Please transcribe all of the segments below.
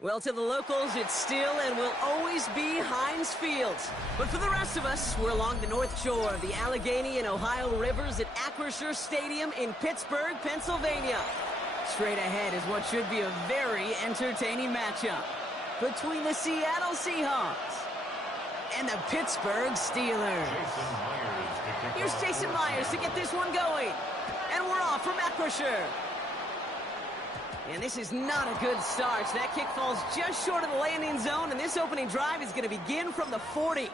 Well, to the locals, it's still and will always be Heinz Field. But for the rest of us, we're along the North Shore of the Allegheny and Ohio Rivers at Acrisure Stadium in Pittsburgh, Pennsylvania. Straight ahead is what should be a very entertaining matchup between the Seattle Seahawks and the Pittsburgh Steelers. Here's Jason Myers to get this one going. And we're off from Acrisure. And this is not a good start. That kick falls just short of the landing zone, and this opening drive is going to begin from the 40.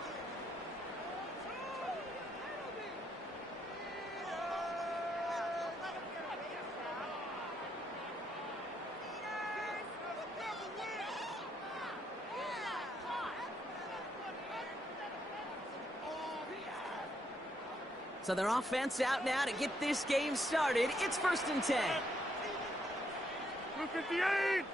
So their offense out now to get this game started. It's 1st and 10. 58!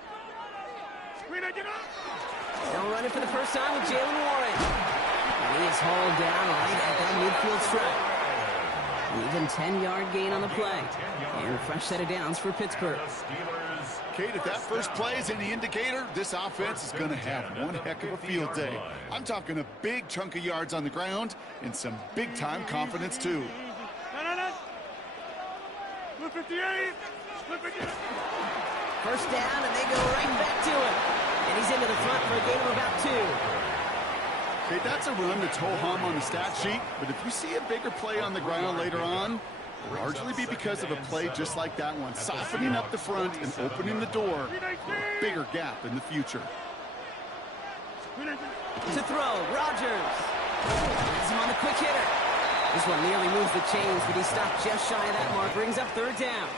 They'll run it for the first time with Jalen Warren. And he is hauled down right at that midfield stripe. An even 10-yard gain on the play. And a fresh set of downs for Pittsburgh. Kate, if that first play is any indicator, this offense is going to have one heck of a field day. I'm talking a big chunk of yards on the ground and some big-time confidence, too. 58! 58! First down, and they go right back to him. And he's into the front for a gain of about 2. Okay, that's a run that's ho-hum on the stat sheet, but if you see a bigger play on the ground later on, it'll largely be because of a play just like that one, softening up the front and opening the door for a bigger gap in the future. To throw, Rodgers. That's him on the quick hitter. This one nearly moves the chains, but he stopped just shy of that mark. Brings up 3rd down.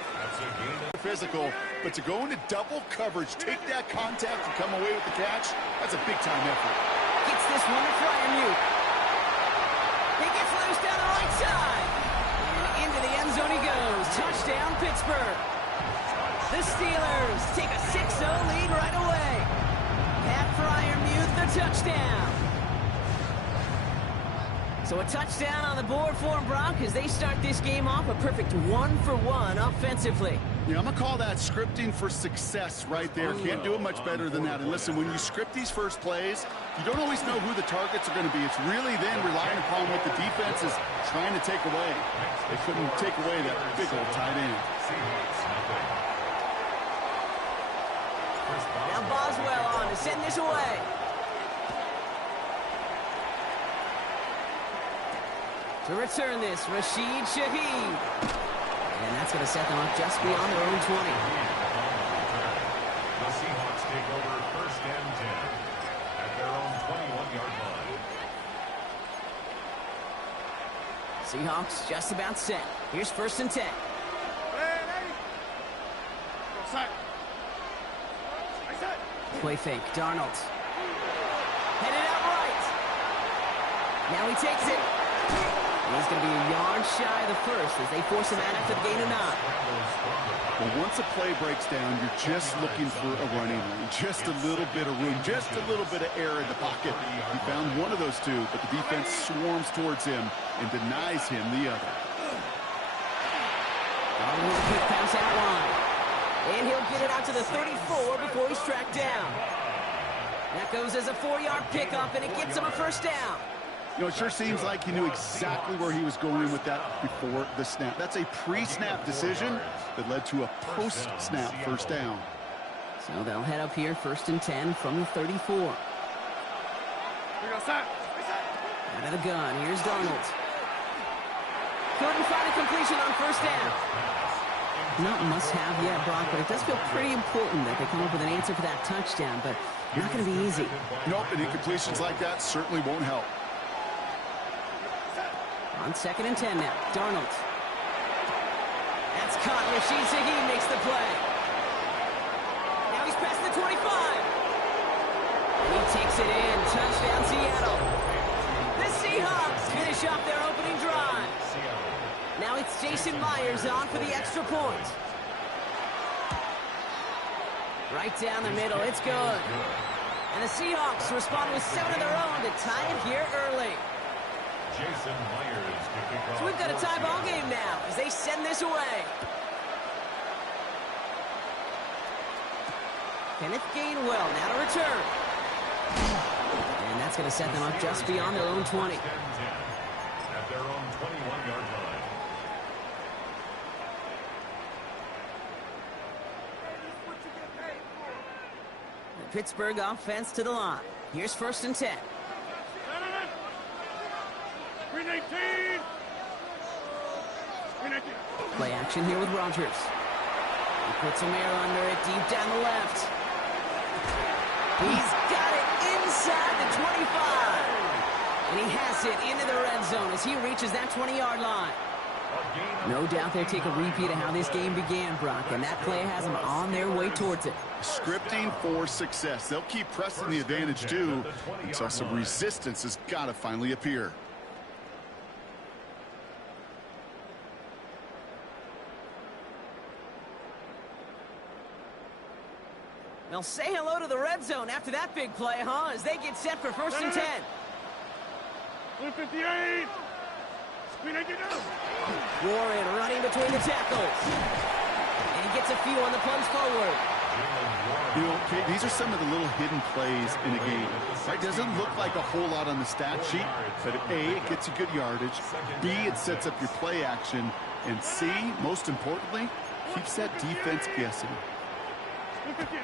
Physical, but to go into double coverage, take that contact and come away with the catch, that's a big-time effort. Gets this one to Fryermuth. He gets loose down the right side. And into the end zone he goes. Touchdown, Pittsburgh. The Steelers take a 6-0 lead right away. Pat Fryermuth, the touchdown. So a touchdown on the board for them, Brock, as they start this game off a perfect 1-for-1 offensively. Yeah, I'm going to call that scripting for success right there. Can't do it much better than that. And listen, when you script these first plays, you don't always know who the targets are going to be. It's really then relying upon what the defense is trying to take away. They couldn't take away that big old tight end. Now Boswell on to send this away. To return this, Rashid Shaheed. And that's going to set them up just beyond their own 20. The Seahawks take over 1st and 10 at their own 21-yard line. Seahawks just about set. Here's 1st and 10. Play fake, Darnold. Headed out right. Now he takes it. He's going to be a yard shy of the first as they force him out after the gain of 9. Well, once a play breaks down, you're just looking for a running lane. Just a little bit of room, just a little bit of air in the pocket. He found one of those two, but the defense swarms towards him and denies him the other. With a quick pass out wide. And he'll get it out to the 34 before he's tracked down. That goes as a 4-yard pickup, and it gets him a 1st down. You know, it sure seems like he knew exactly where he was going with that before the snap. That's a pre-snap decision that led to a post-snap 1st down. So they'll head up here 1st and 10 from the 34. Out of the gun, here's Darnold. Couldn't find a completion on 1st down. Not must-have yet, Brock, but it does feel pretty important that they come up with an answer for that touchdown, but not going to be easy. Nope, and incompletions like that certainly won't help. On 2nd and 10 now, Darnold. That's caught. Rashid Shaheed makes the play. Now he's past the 25. He takes it in. Touchdown, Seattle. The Seahawks finish off their opening drive. Now it's Jason Myers on for the extra point. Right down the middle. It's good. And the Seahawks respond with 7 of their own to tie it here early. Jason Myers to kick off. So we've got a tie ball game now as they send this away. Kenneth Gainwell now to return. And that's going to set them up just beyond their own 20. At their own 21-yard line. The Pittsburgh offense to the line. Here's 1st and 10. Green 18. Green 18. Play action here with Rodgers. He puts some air under it deep down the left. He's got it inside the 25. And he has it into the red zone as he reaches that 20-yard line. No doubt they'll take a repeat of how this game began, Brock, and that play has them on their way towards it. Scripting for success. They'll keep pressing the advantage, too, until some resistance has got to finally appear. They'll say hello to the red zone after that big play, huh? As they get set for 1st and 10. Blue 58. Green 18. Warren running between the tackles. And he gets a few on the plunge forward. You know, okay, these are some of the little hidden plays in a game. Right? Doesn't look like a whole lot on the stat sheet, but A, it gets you good yardage. B, it sets up your play action. And C, most importantly, keeps that defense guessing. Blue 58.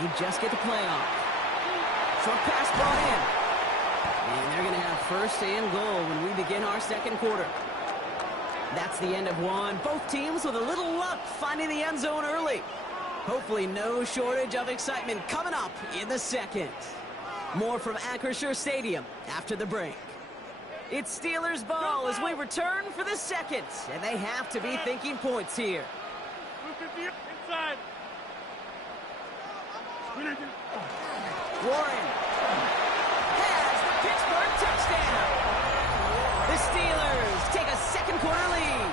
They just get the play off. Short pass brought in. And they're going to have 1st and goal when we begin our 2nd quarter. That's the end of one. Both teams with a little luck finding the end zone early. Hopefully no shortage of excitement coming up in the 2nd. More from Acrisure Stadium after the break. It's Steelers ball as we return for the 2nd. And they have to be thinking points here. Blue 58. Inside. Green 18. Warren has the Pittsburgh touchdown. The Steelers take a 2nd quarter lead.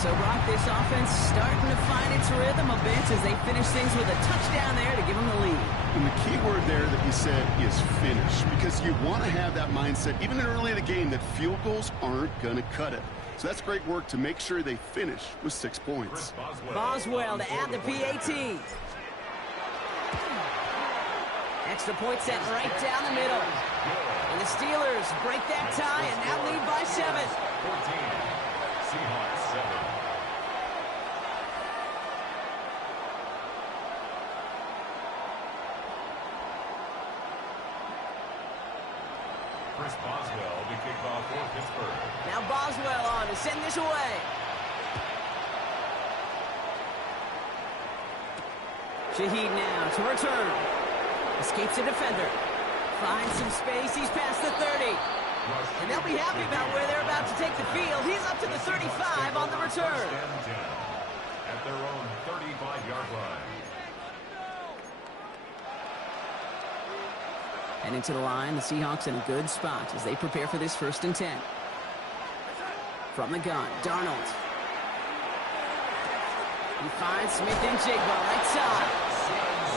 So, Brock, this offense starting to find its rhythm a bit as they finish things with a touchdown there to give them the lead. And the key word there that you said is finish, because you want to have that mindset, even early in the game, that field goals aren't going to cut it. So that's great work to make sure they finish with 6 points. Boswell to add the PAT. Extra point set right down the middle. And the Steelers break that tie and now lead by 7. 14. Seahawks 7. Chris Boswell to kick off for Pittsburgh. Now Boswell on to send this away. Shaheed now to return. Escapes a defender. Finds some space. He's past the 30. And they'll be happy about where they're about to take the field. He's up to the 35 on the return. At their own 35-yard line. And into the line, the Seahawks in a good spot as they prepare for this 1st and 10. From the gun, Darnold. He finds Smith-Njigba right side.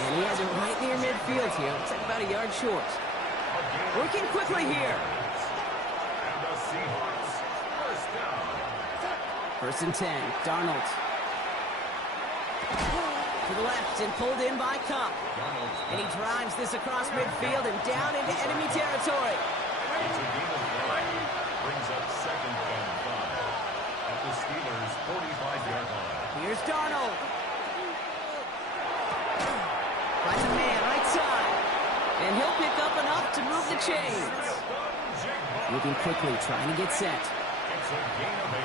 And he has it right near midfield here. Looks like about a yard short. Working quickly here. And the Seahawks 1st down. 1st and 10, Darnold. To the left and pulled in by Cup. And he drives this across midfield and down into enemy territory. It's a gain of 5. Brings up 2nd and 5. At the Steelers' 45-yard line. Here's Darnold. Finds a man right side. And he'll pick up enough to move the chains. Moving quickly, trying to get set. It's a gain of 8.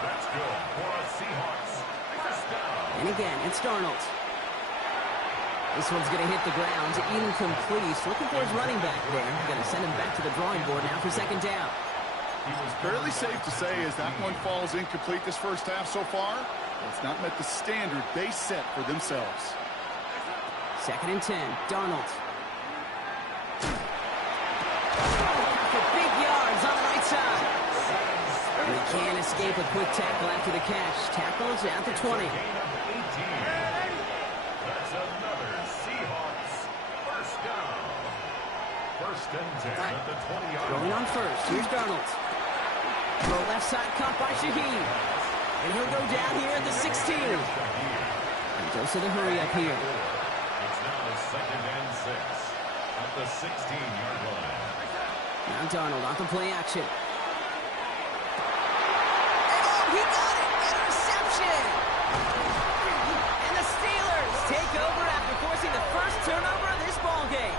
That's good for a Seahawks 1st down. And again, it's Darnold. This one's going to hit the ground. Incomplete. Looking for his running back there. Going to send him back to the drawing board now for 2nd down. Fairly safe to say as that one falls incomplete this 1st half so far, it's not met the standard they set for themselves. 2nd and 10, Darnold. For big yards on the right side. And he can't escape a quick tackle after the catch. Tackles at the 20. Gain of 18. That's another Seahawks 1st down. 1st and 10 at the 20-yard Going line. on first. Here's Darnold. Throw left side caught by Shaheed. And he'll go down here at the 16. And Goes to the hurry up here. It's now 2nd and 6 at the 16-yard line. Now Darnold off the play action. And he got it! Interception! And the Steelers take over after forcing the first turnover of this ball game.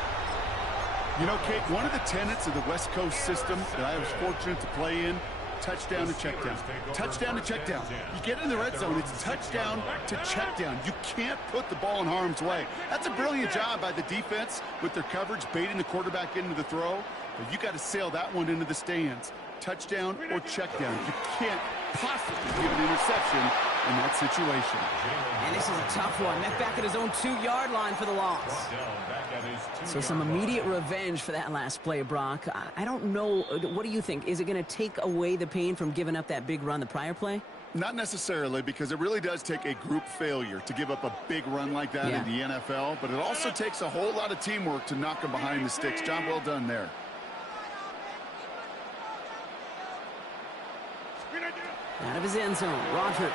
You know, Kate, one of the tenets of the West Coast system that I was fortunate to play in, touchdown to check down. Touchdown to check down. You get in the red zone, it's touchdown to check down. You can't put the ball in harm's way. That's a brilliant job by the defense with their coverage, baiting the quarterback into the throw. But you got to sail that one into the stands. Touchdown or check down. You can't possibly give an interception in that situation. And this is a tough one. Met back at his own 2-yard line for the loss. So some immediate revenge for that last play, Brock. I don't know. What do you think? Is it going to take away the pain from giving up that big run the prior play? Not necessarily, because it really does take a group failure to give up a big run like that in the NFL. But it also takes a whole lot of teamwork to knock them behind the sticks. Job well done there. Out of his end zone, Rodgers.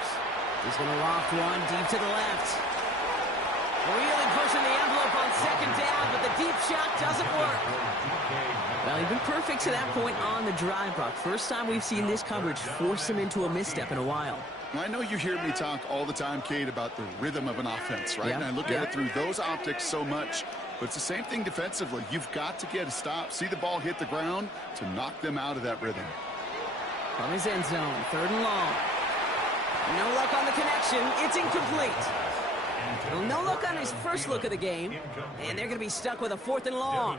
He's going to loft one deep to the left. Really pushing the envelope on 2nd down, but the deep shot doesn't work. Well, he's been perfect to that point on the drive, Brock. First time we've seen this coverage force him into a misstep in a while. I know you hear me talk all the time, Kate, about the rhythm of an offense, right? And I look at it through those optics so much. But it's the same thing defensively. You've got to get a stop, see the ball hit the ground to knock them out of that rhythm. From his end zone, 3rd and long. No luck on the connection. It's incomplete. Well, no luck on his first look of the game. And they're going to be stuck with a 4th and long.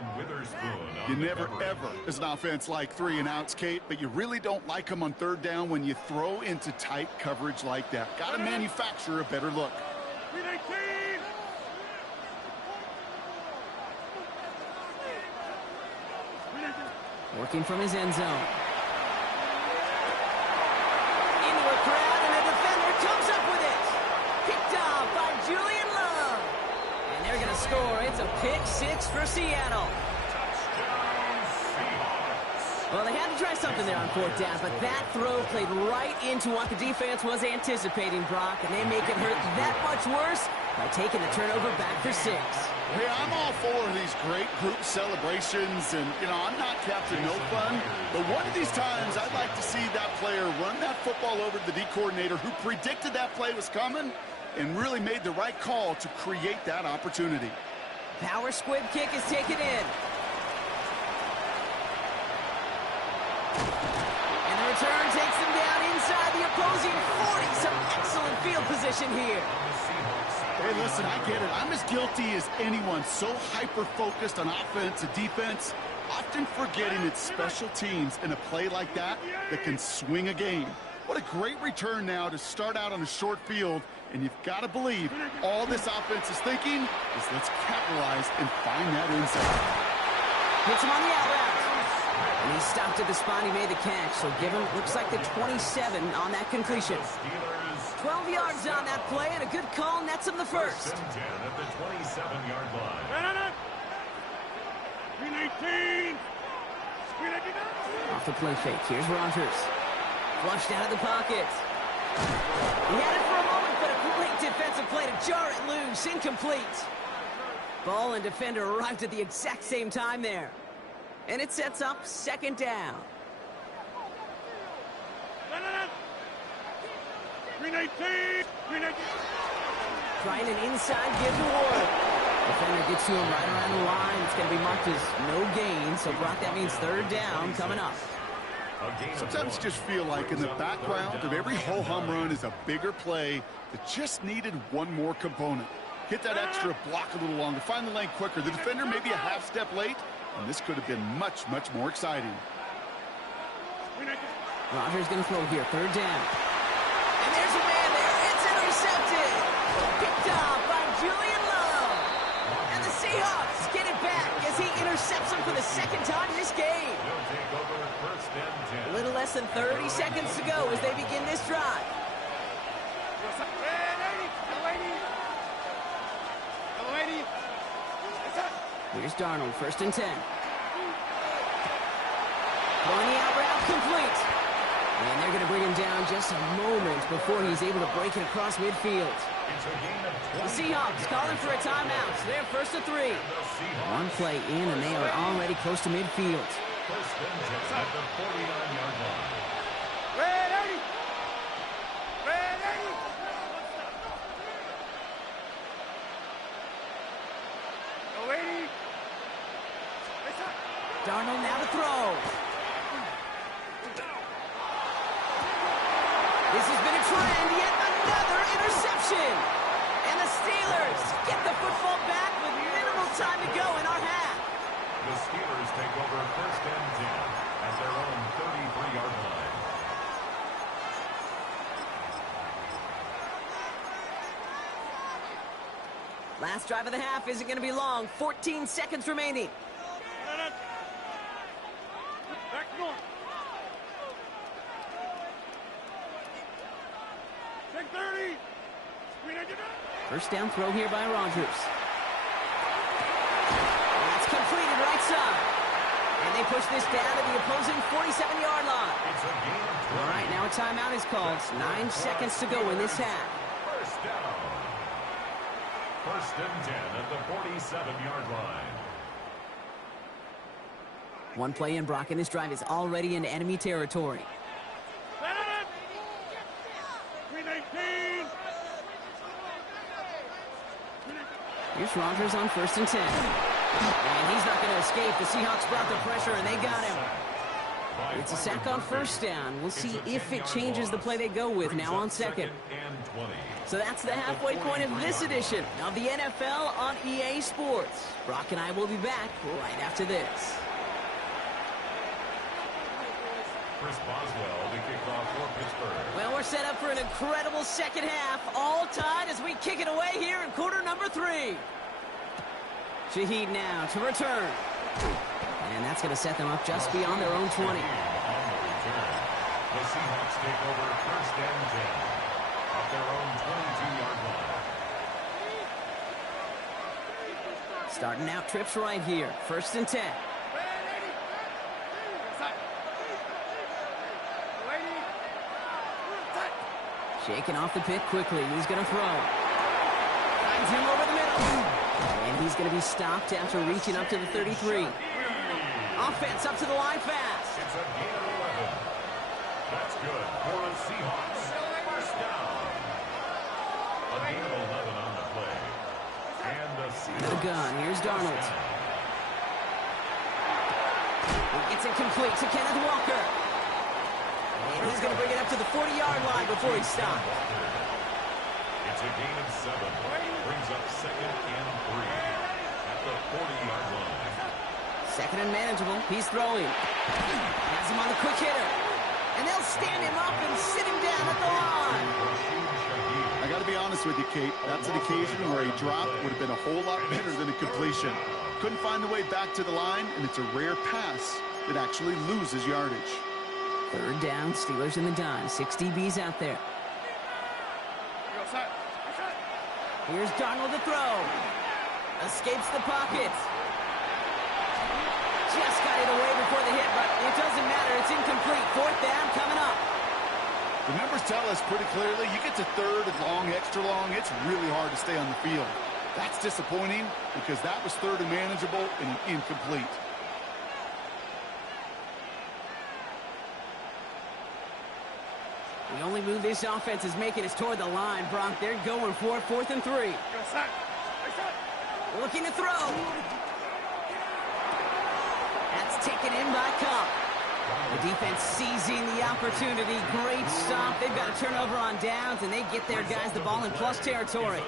You never, ever, as an offense, like 3 and outs, Kate, but you really don't like them on 3rd down when you throw into tight coverage like that. Got to manufacture a better look. Working from his end zone. Into a crowd, and a defender comes up with it. Picked off by Julian Love. And they're going to score. It's a pick-6 for Seattle. Well, they had to try something there on 4th down, but that throw played right into what the defense was anticipating, Brock, and they make it hurt that much worse by taking the turnover back for 6. Hey, I'm all for these great group celebrations, and, you know, I'm not Captain No Fun, but one of these times I'd like to see that player run that football over to the D coordinator who predicted that play was coming and really made the right call to create that opportunity. Power squib kick is taken in. And the return takes them down inside the opposing 40. Some excellent field position here. Hey, listen, I get it. I'm as guilty as anyone. So hyper-focused on offense and defense, often forgetting it's special teams in a play like that that can swing a game. What a great return now to start out on a short field, and you've got to believe all this offense is thinking is let's capitalize and find that inside. Hits him on the out route. And he stopped at the spot he made the catch, so give him, looks like the 27 on that completion. 12 yards on that play, and a good call nets him the first. At the 27-yard line. Off the play fake, here's Rodgers. Flushed out of the pocket. He had it for a moment, but a great defensive play to jar it loose. Incomplete. Ball and defender arrived at the exact same time there. And it sets up 2nd down. Trying an inside give to Ward. Defender gets to him right around the line. It's going to be marked as no gain. So, Brock, that means 3rd down coming up. Sometimes you just feel like in the background of every ho-hum run is a bigger play that just needed one more component. Hit that extra block a little longer. Find the lane quicker. The defender maybe a half step late, and this could have been much, much more exciting. Rodgers going to throw here. 3rd down. And there's a man there. It's intercepted. Picked off by Julian Love. And the Seahawks get it back as he intercepts him for the 2nd time in this game. A little less than 30 seconds to go as they begin this drive. Here's Darnold, 1st and 10. Throwing the out route complete. And they're going to bring him down just a moment before he's able to break it across midfield. It's a gain of The 20. Seahawks calling for a timeout. They're first to 3. One play in, and they are already close to midfield. First and 10 at the 49-yard line. Ready! Ready! Go, 80. Darnold now to throw. This has been a trend, yet another interception. And the Steelers get the football back with minimal time to go in our half. The Steelers take over first and 10 at their own 33-yard line. Last drive of the half isn't going to be long. 14 seconds remaining. Back north. Take 30. Screen engine. First down throw here by Rodgers. That's completed right side. And they push this down to the opposing 47-yard line. It's a gain of 20. All right, now a timeout is called. 9 seconds to go in this half. First down. First and 10 at the 47-yard line. One play in, Brock, and this drive is already in enemy territory. Set it. Screen 18. Here's Rodgers on first and 10. And he's not going to escape. The Seahawks brought the pressure, and they got him. It's a sack on first down. We'll see if it changes the play they go with now on second. So that's the halfway point of this edition of the NFL on EA Sports. Brock and I will be back right after this. Chris Boswell to kick off for Pittsburgh. Well, we're set up for an incredible second half. All tied as we kick it away here in quarter number 3. Shaheed now to return. And that's going to set them up just beyond their own 20. On the return, the Seahawks take over first and 10 at their own 22-yard line. Starting out trips right here. First and 10. Shaking off the pick quickly. He's going to throw. Finds him over the middle. And he's going to be stopped after reaching up to the 33. Offense up to the line fast. It's a gain of 11. That's good for the Seahawks. First down. A gain of 11 on the play. And the Seahawks. The gun. Here's Darnold. He gets it complete to Kenneth Walker. And he's going to bring it up to the 40-yard line before he's stopped. It's a gain of 7. Brings up second and 3 at the 40-yard line. Second and manageable. He's throwing. Has him on the quick hitter. And they'll stand him up and sit him down at the line. I got to be honest with you, Kate. That's an occasion where a drop would have been a whole lot better than a completion. Couldn't find the way back to the line, and it's a rare pass that actually loses yardage. Third down, Steelers in the dime. 6 DBs out there. Here's Darnold to throw. Escapes the pocket. Just got it away before the hit, but it doesn't matter. It's incomplete. Fourth down coming up. The numbers tell us pretty clearly, you get to third and long, extra long, it's really hard to stay on the field. That's disappointing because that was third and manageable and an incomplete. The only move this offense is making is toward the line, Brock. They're going for it, 4th and 3. Looking to throw. That's taken in by Cup. The defense seizing the opportunity. Great stop. They've got a turnover on downs, and they get their guys the ball in plus territory.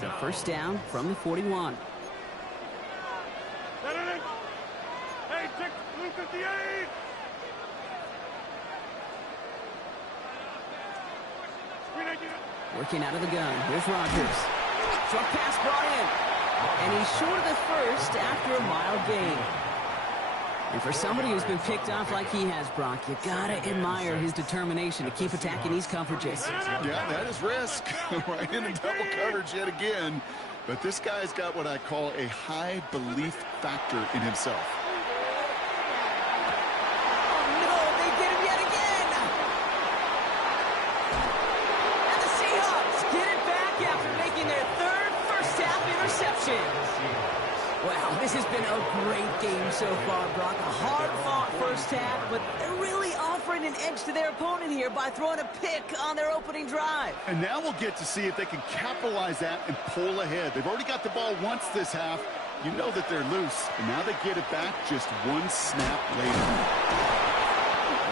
So first down from the 41. Hey, check blue 58. Working out of the gun. Here's Rodgers. Short pass brought in. And he's short of the first after a mild gain. And for somebody who's been picked off like he has, Brock, you gotta admire his determination to keep attacking these coverages. Yeah, that is risk. Right into double coverage yet again. But this guy's got what I call a high belief factor in himself. Oh, no, they get him yet again. possession. Well, this has been a great game so far, Brock. A hard-fought first half, but they're really offering an edge to their opponent here by throwing a pick on their opening drive. And now we'll get to see if they can capitalize that and pull ahead. They've already got the ball once this half. You know that they're loose, and now they get it back just one snap later.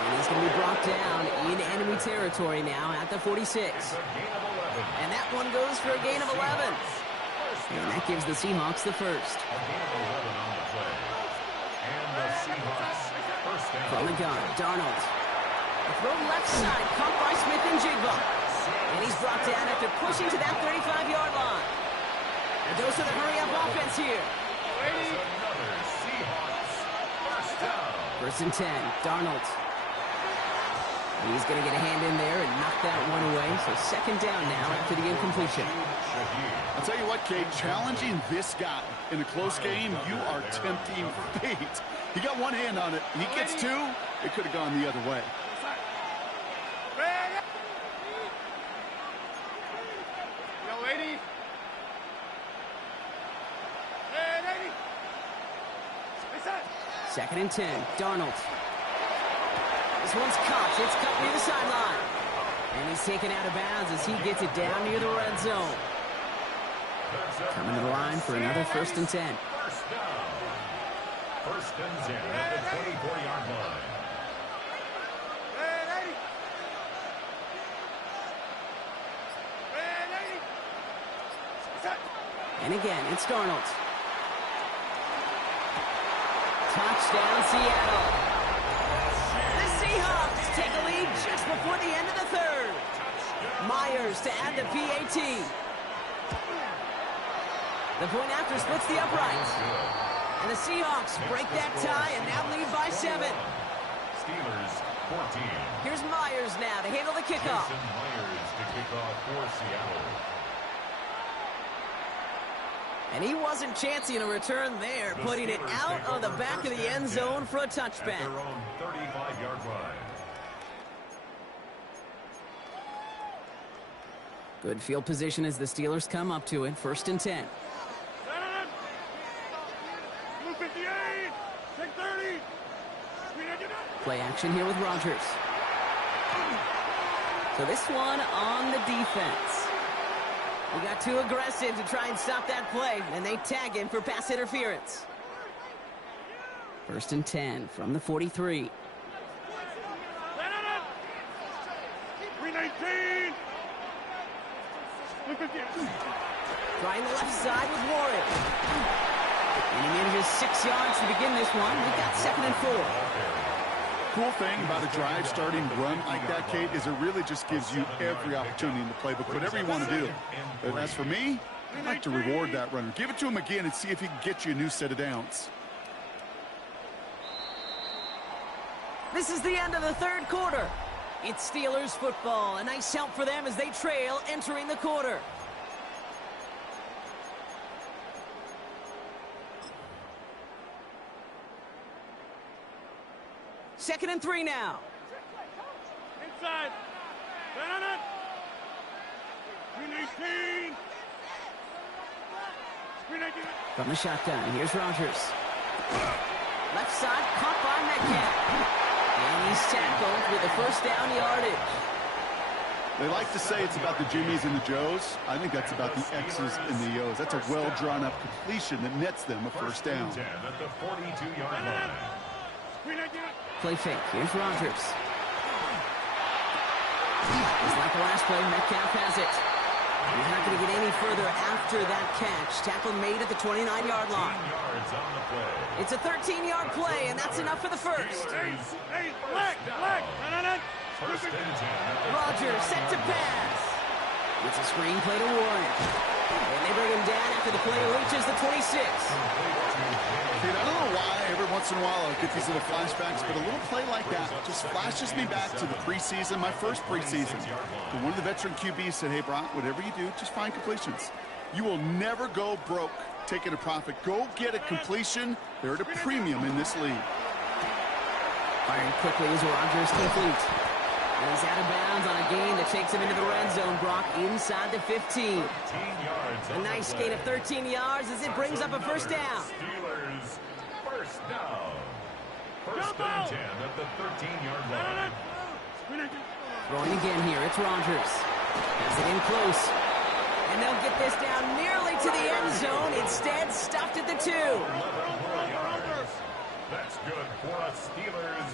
And he's going to be brought down in enemy territory now at the 46. And that one goes for a gain of 11. And that gives the Seahawks the first. From the gun, Darnold. A throw left side, caught by Smith and Jigba. And he's brought down after pushing to that 35-yard line. A dose of the hurry-up offense here. First and 10, Darnold. He's going to get a hand in there and knock that one away. So second down now after the incompletion. I'll tell you what, Kate, challenging this guy in a close game, you are tempting fate. He got one hand on it. He gets two. It could have gone the other way. Second and 10, Darnold. This one's caught. It's cut near the sideline. And he's taken out of bounds as he gets it down near the red zone. Coming to the line for another first and 10. First and 10 at the 24-yard line. And again, it's Darnold. Touchdown, Seattle. The Seahawks take a lead just before the end of the third. Myers to add the PAT. The point after splits the uprights. And the Seahawks break that tie and now lead by 7. Steelers 14. Here's Myers now to handle the kickoff. Jason Myers to kick off for Seattle. And he wasn't chancing a return there, putting it out of the back of the end zone for a touchback. At their own 35-yard line. Good field position as the Steelers come up to it. First and 10. Play action here with Rodgers. So this one on the defense. He got too aggressive to try and stop that play, and they tag him for pass interference. First and 10 from the 43. 319. Trying the left side with Warren. And he manages 6 yards to begin this one. We've got second and 4. Cool thing about a drive starting run like that, Kate, is it really just gives you every opportunity in the playbook, whatever you want to do. But as for me, I'd like to reward that runner. Give it to him again and see if he can get you a new set of downs. This is the end of the third quarter. It's Steelers football. A nice help for them as they trail entering the quarter. Second and 3 now. Inside. 319. 319. From the shotgun, here's Rodgers. Left side, caught by Metcalf. And he's tackled with the first down yardage. They like to say it's about the Jimmies and the Joes. I think that's about the X's and the O's. That's a well-drawn-up completion that nets them a first down. 10 at the 42-yard line. Play fake. Here's Rodgers. Just like the last play, Metcalf has it. He's not going to get any further after that catch. Tackle made at the 29-yard line. Yards on the play. It's a 13-yard play, and that's enough for the first. Hey, black. First and 10. Rodgers set to pass. It's a screen play to Warren. And they bring him down after the play reaches the 26. Dude, I don't know why every once in a while I get these little flashbacks, but a little play like that just flashes me back to the preseason, my first preseason. And one of the veteran QBs said, hey, Brock, whatever you do, just find completions. You will never go broke taking a profit. Go get a completion. They're at a premium in this league. Firing quickly as Rodgers complete. And he's out of bounds on a gain that takes him into the red zone, Brock, inside the 15. A nice gain of 13 yards as it brings up a first down. Steelers first down. First and 10 at the 13-yard line. Throwing again here, it's Rodgers. Has it in close. And they'll get this down nearly to the end zone. Instead, stopped at the 2. That's good for us Steelers.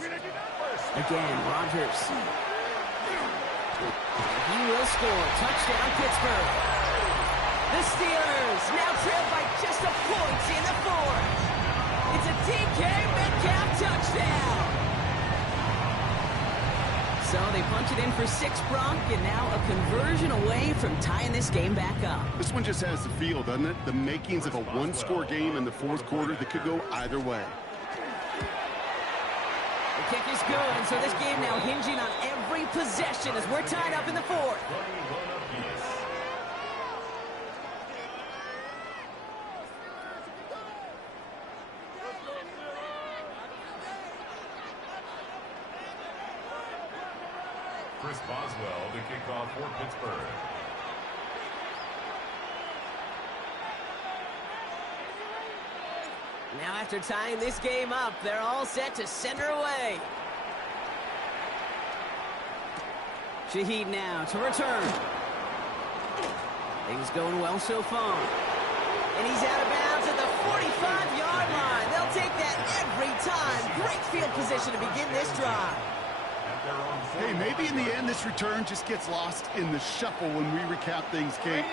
Again, Rodgers. He will score. Touchdown, Pittsburgh. The Steelers now trail by just a point in the 4th. It's a DK Metcalf touchdown. So they punch it in for 6, Brock, and now a conversion away from tying this game back up. This one just has the feel, doesn't it? The makings of a one-score game in the 4th quarter that could go either way. The kick is good, and so this game now hinging on every possession as we're tied up in the 4th. Chris Boswell to kick off for Pittsburgh. Now after tying this game up, they're all set to send her away. Shaheed now to return. Things going well so far. And he's out of bounds at the 45-yard line. They'll take that every time. Great field position to begin this drive. Hey, maybe in the end this return just gets lost in the shuffle when we recap things, Kate.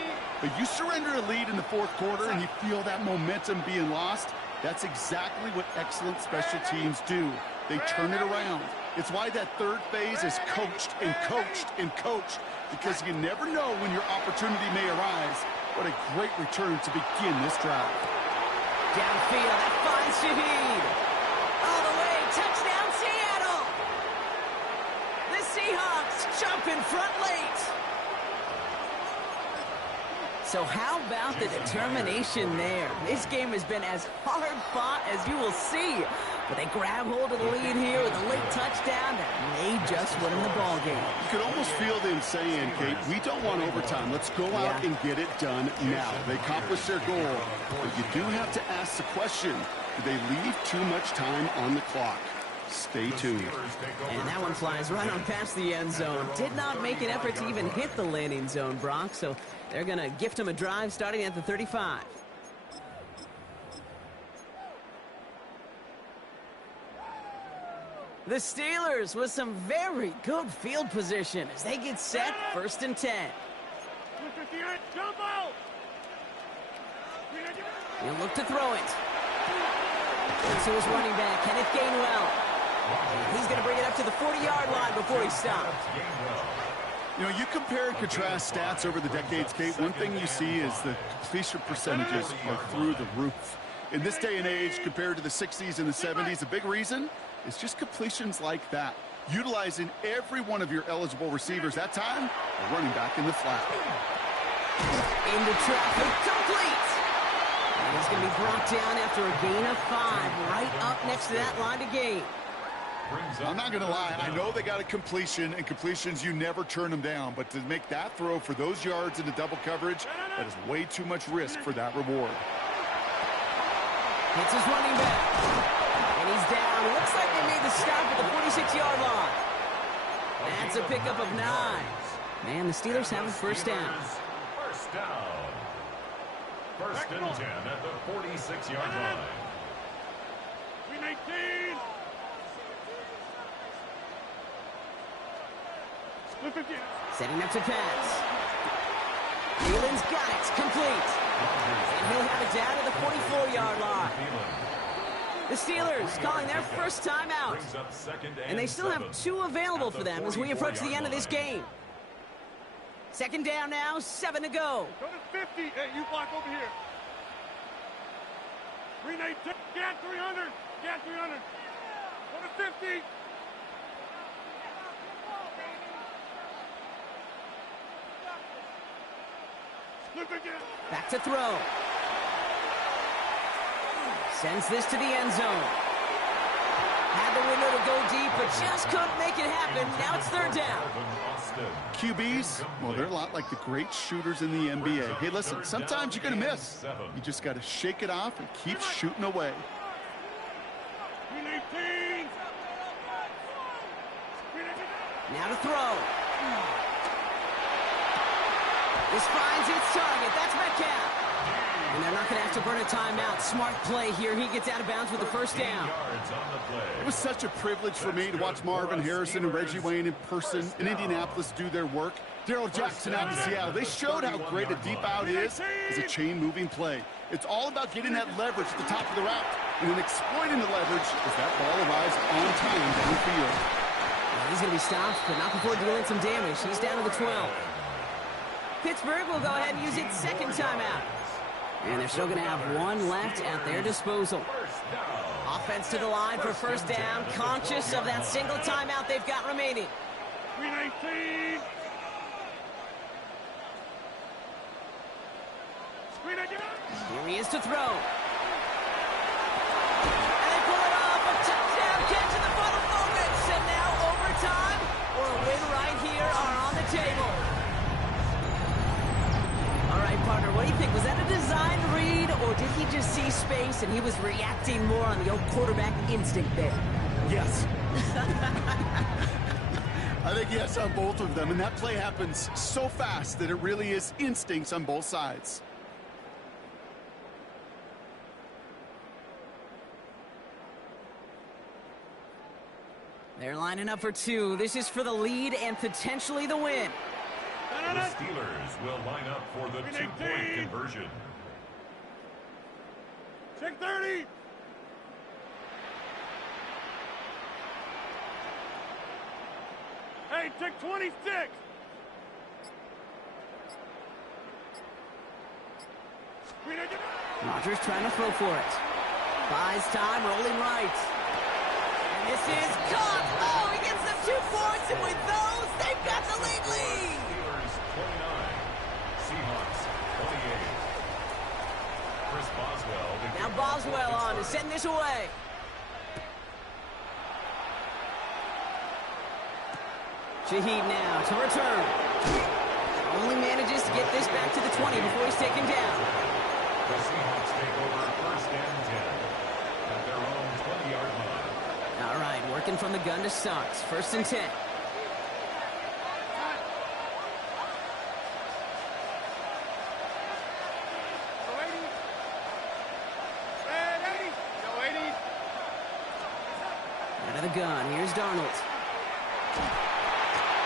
But you surrender a lead in the 4th quarter and you feel that momentum being lost. That's exactly what excellent special teams do. They turn it around. It's why that 3rd phase is coached and coached and coached, because you never know when your opportunity may arise. What a great return to begin this drive. Downfield, that finds Shaheed. All the way, touchdown Seattle. The Seahawks jump in front late. So how about the determination there? This game has been as hard fought as you will see. But they grab hold of the lead here with a late touchdown that may just win them the ball game. You could almost feel them saying, Kate, we don't want overtime. Let's go out and get it done now. They accomplished their goal. But you do have to ask the question, do they leave too much time on the clock? Stay tuned. And that one flies right on past the end zone. Did not make an effort to even hit the landing zone, Brock. So they're going to gift him a drive starting at the 35. The Steelers with some very good field position as they get set, 1st and 10. He'll look to throw it. And so his running back, Kenneth Gainwell. He's going to bring it up to the 40-yard line before he stops. You know, you compare and contrast stats over the decades, Kate. One thing you see is the completion percentages are through the roof. In this day and age, compared to the 60s and the 70s, a big reason is just completions like that. Utilizing every one of your eligible receivers. That time, a running back in the flat. Into traffic, complete. And he's going to be brought down after a gain of 5, right up next to that line of gain. I'm not going to lie. I know they got a completion, and completions, you never turn them down. But to make that throw for those yards into double coverage, that is way too much risk for that reward. Hits his running back. And he's down. Looks like they made the stop at the 46-yard line. That's a pickup of 9. Man, the Steelers have a first down. First down. 1st and 10 at the 46-yard line. Green 18. Setting up to pass. Thielen's got it. Complete. And he'll have it down to the 44-yard line. The Steelers calling their first timeout. And they still have 2 available for them as we approach the end of this game. 2nd down now, 7 to go. Go to 50. Hey, you block over here. Green 18. Get 300. Get 300. Go to 50. Back to throw. Sends this to the end zone. Had the window to go deep, but just couldn't make it happen. Now it's third down. QBs, well, they're a lot like the great shooters in the NBA. Hey, listen, sometimes you're going to miss. You just got to shake it off and keep shooting away. Now to throw. This finds its target. That's Metcalf. And they're not going to have to burn a timeout. Smart play here. He gets out of bounds with the first down. It was such a privilege for me to watch Marvin Harrison and Reggie Wayne in person in Indianapolis do their work. Daryl Jackson out in Seattle. They showed how great a deep out is as a chain-moving play. It's all about getting that leverage at the top of the route and then exploiting the leverage as that ball arrives on time downfield. He's going to be stopped, but not before dealing some damage. He's down to the 12. Pittsburgh will go ahead and use its second timeout. And they're still going to have one left at their disposal. Offense to the line for first down, conscious of that single timeout they've got remaining. 319. Here he is to throw. And they pull it off. A touchdown catch in the final moments. And now overtime or a win right here are on the table. All right, partner, what do you think? Was that a designed read, or did he just see space and he was reacting more on the old quarterback instinct there? Yes. I think yes on both of them, and that play happens so fast that it really is instincts on both sides. They're lining up for two. This is for the lead and potentially the win. The Steelers will line up for the two-point conversion. Check 30. Hey, check 26. Rodgers trying to throw for it. Buys time, rolling right. And this is caught. Oh, he gets them 2 points, and with those, they've got the lead. Steelers 29, Seahawks 28. Chris Boswell. Now Boswell on to send this away. Shaheed now to return. Only manages to get this back to the 20 before he's taken down. The Seahawks take over first and 10 at their own 20-yard line. All right, working from the gun to start. First and 10. Out of the gun, here's Darnold.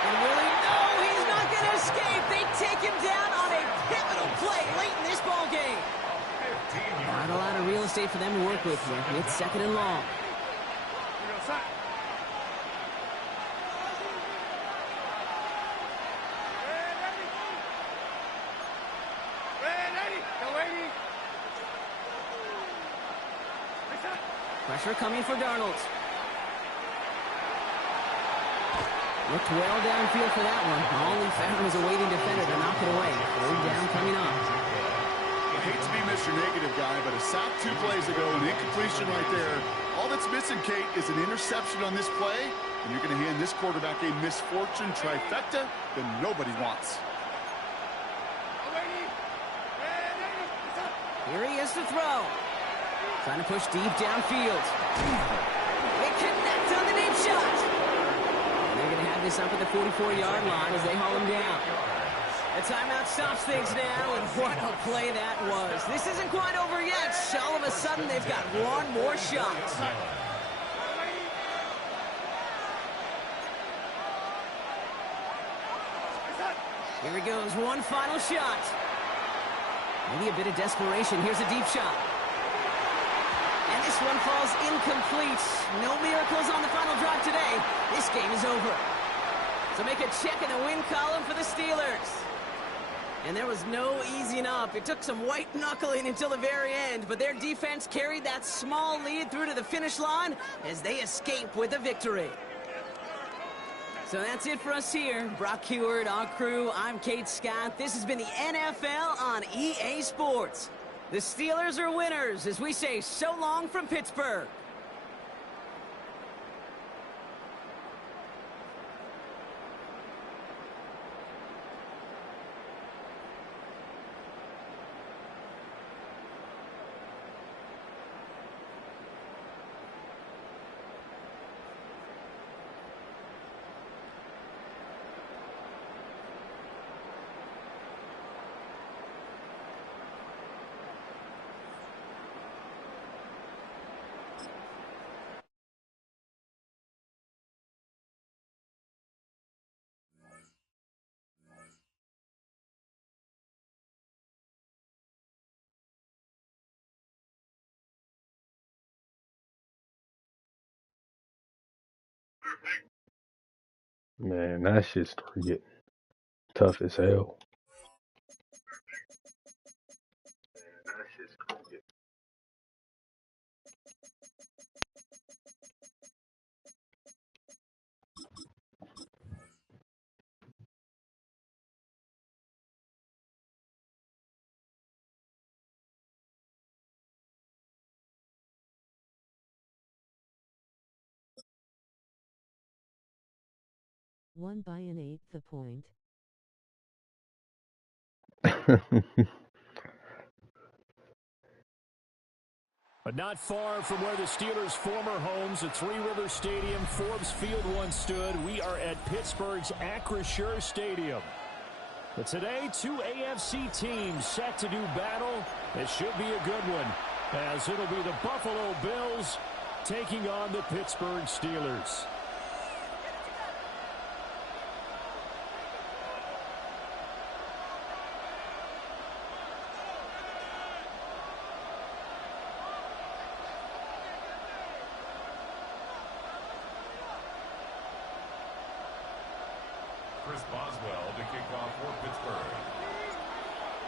And will he? No, he's not going to escape. They take him down on a pivotal play late in this ball game. Not a lot of real estate for them to work with here. It's second and long. Pressure coming for Darnold. Looked well downfield for that one. All he found was a waiting defender to knock it away. Third down coming up. I hate to be Mr. Negative guy, but a sack 2 plays ago, an incompletion right there. All that's missing, Kate, is an interception on this play, and you're going to hand this quarterback a misfortune trifecta that nobody wants. Here he is to throw. Trying to push deep downfield. They connect on the deep shot. And they're going to have this up at the 44-yard line as they haul him down. The timeout stops things now, and what a play that was. This isn't quite over yet. All of a sudden, they've got one more shot. Here he goes, one final shot. Maybe a bit of desperation. Here's a deep shot. And this one falls incomplete. No miracles on the final drive today. This game is over. So make a check in the win column for the Steelers. And there was no easing up. It took some white knuckling until the very end, but their defense carried that small lead through to the finish line as they escape with a victory. So that's it for us here. Brock Heward, our crew, I'm Kate Scott. This has been the NFL on EA Sports. The Steelers are winners as we say so long from Pittsburgh. Man, that shit's started getting tough as hell. Won by an eighth the point. But not far from where the Steelers' former homes at Three Rivers Stadium, Forbes Field once stood, we are at Pittsburgh's Acrisure Stadium. But today, two AFC teams set to do battle. It should be a good one, as it'll be the Buffalo Bills taking on the Pittsburgh Steelers. Chris Boswell to kick off for Pittsburgh.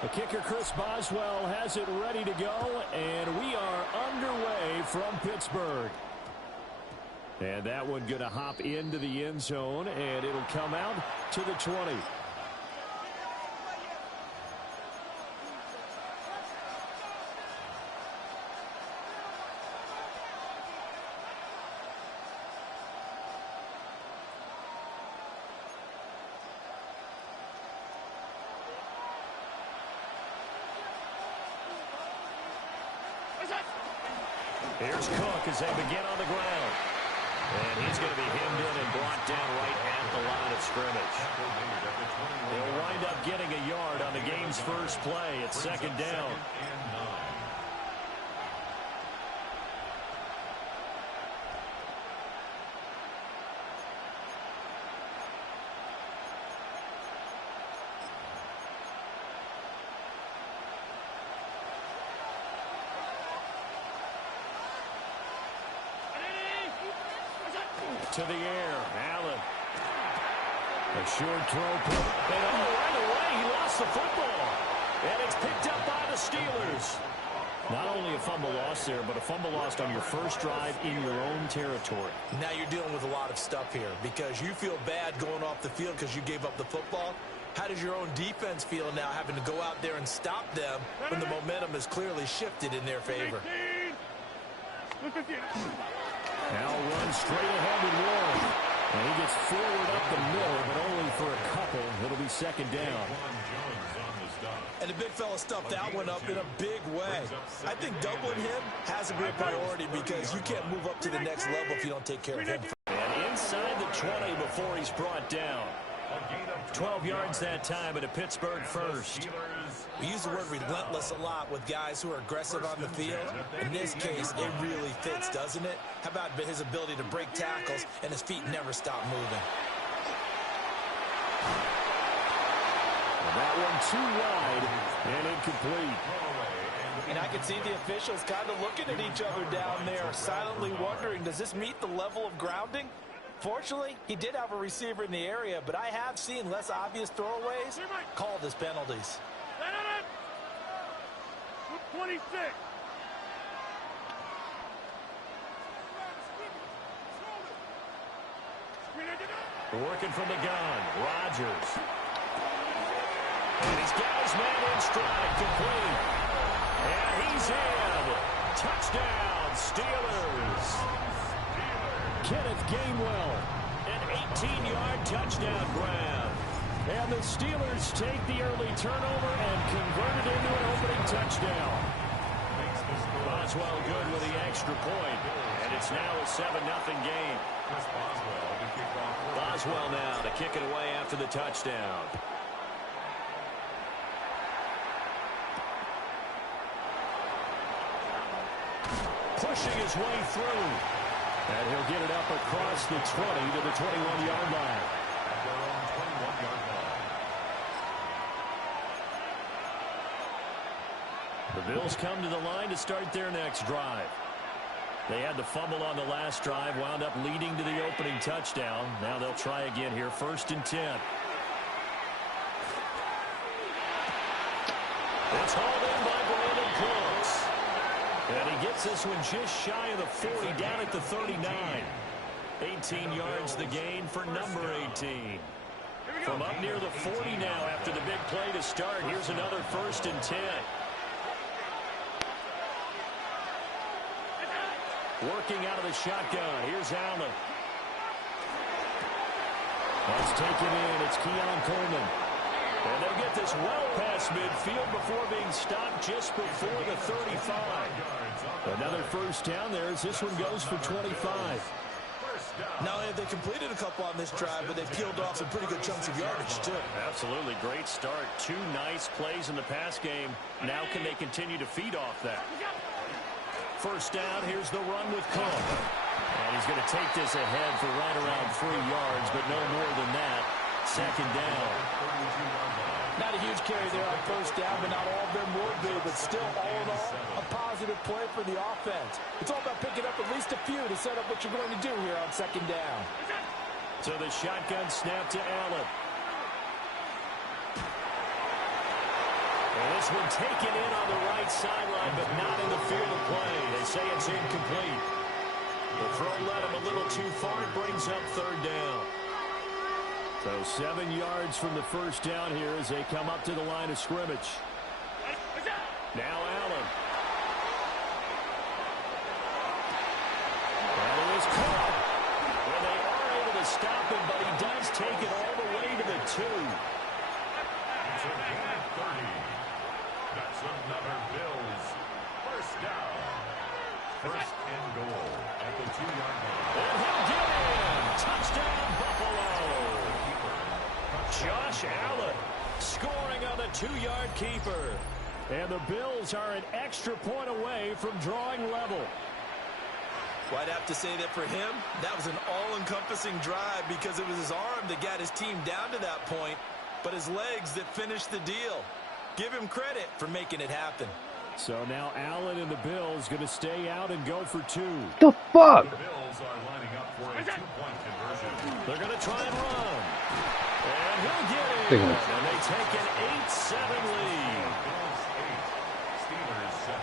The kicker, Chris Boswell, has it ready to go, and we are underway from Pittsburgh. And that one going to hop into the end zone, and it'll come out to the 20. Here's Cook as they begin on the ground. And he's going to be hemmed in and brought down right at the line of scrimmage. They'll wind up getting a yard on the game's first play. It's second down. To the air, Allen. A short throw. And right away, he lost the football. And it's picked up by the Steelers. Not only a fumble loss there, but a fumble lost on your first drive in your own territory. Now you're dealing with a lot of stuff here because you feel bad going off the field because you gave up the football. How does your own defense feel now having to go out there and stop them when the momentum has clearly shifted in their favor? Now runs straight ahead with Warren. And he gets forward up the middle, but only for a couple. It'll be second down. And the big fella stuffed that one up in a big way. I think doubling him has to be a priority because you can't move up to the next level if you don't take care of him. And inside the 20 before he's brought down. 12 yards that time at a Pittsburgh first. We use the word relentless a lot with guys who are aggressive on the field. In this case, it really fits, doesn't it? How about his ability to break tackles and his feet never stop moving? Well, that one too wide and incomplete. And I can see the officials kind of looking at each other down there, silently wondering, does this meet the level of grounding? Fortunately, he did have a receiver in the area, but I have seen less obvious throwaways called as penalties. 26. Working from the gun, Rodgers. And he's got his man in stride, complete. And he's in. Touchdown, Steelers. Kenneth Gainwell, an 18-yard touchdown grab. And the Steelers take the early turnover and convert it into an opening touchdown. Boswell good with the extra point. And it's now a 7-0 game. Boswell now to kick it away after the touchdown. Pushing his way through. And he'll get it up across the 20 to the 21-yard line. The Bills come to the line to start their next drive. They had the fumble on the last drive, wound up leading to the opening touchdown. Now they'll try again here, 1st and 10. It's hauled in by Brandon Cooks. And he gets this one just shy of the 40, down at the 39. 18 yards the gain for number 18. From up near the 40 now after the big play to start. Here's another 1st and 10. Working out of the shotgun. Here's Allen. That's taken in. It's Keon Coleman. And they'll get this well past midfield before being stopped just before the 35. Another 1st down there as this one goes for 25. Now they completed a couple on this drive, but they peeled off some pretty good chunks of yardage, too. Absolutely. Great start. 2 nice plays in the pass game. Now can they continue to feed off that? 1st down. Here's the run with Cook. And he's going to take this ahead for right around 3 yards, but no more than that. 2nd down. Not a huge carry there on 1st down, but not all of them would be. But still, all in all, a positive play for the offense. It's all about picking up at least a few to set up what you're going to do here on 2nd down. So the shotgun snap to Allen. And this one taken in on the right sideline, but not in the field of play. They say it's incomplete. The throw led him a little too far. It brings up 3rd down. So 7 yards from the 1st down here as they come up to the line of scrimmage. Now Allen. And it is caught. Well, they are able to stop him, but he does take it all the way to the 2. It's a 30. That's another Bills 1st down. 1st and goal at the 2-yard line. And he'll get in. Touchdown, Buffalo. Josh Allen scoring on the 2-yard keeper. And the Bills are an extra point away from drawing level. Well, I'd have to say that for him, that was an all-encompassing drive because it was his arm that got his team down to that point, but his legs that finished the deal. Give him credit for making it happen. So now Allen and the Bills going to stay out and go for 2. The fuck? The Bills are lining up for a 2-point conversion. They're going to try and run. And he'll get it. And they take an 8-7 lead. Bills 8, Steelers 7.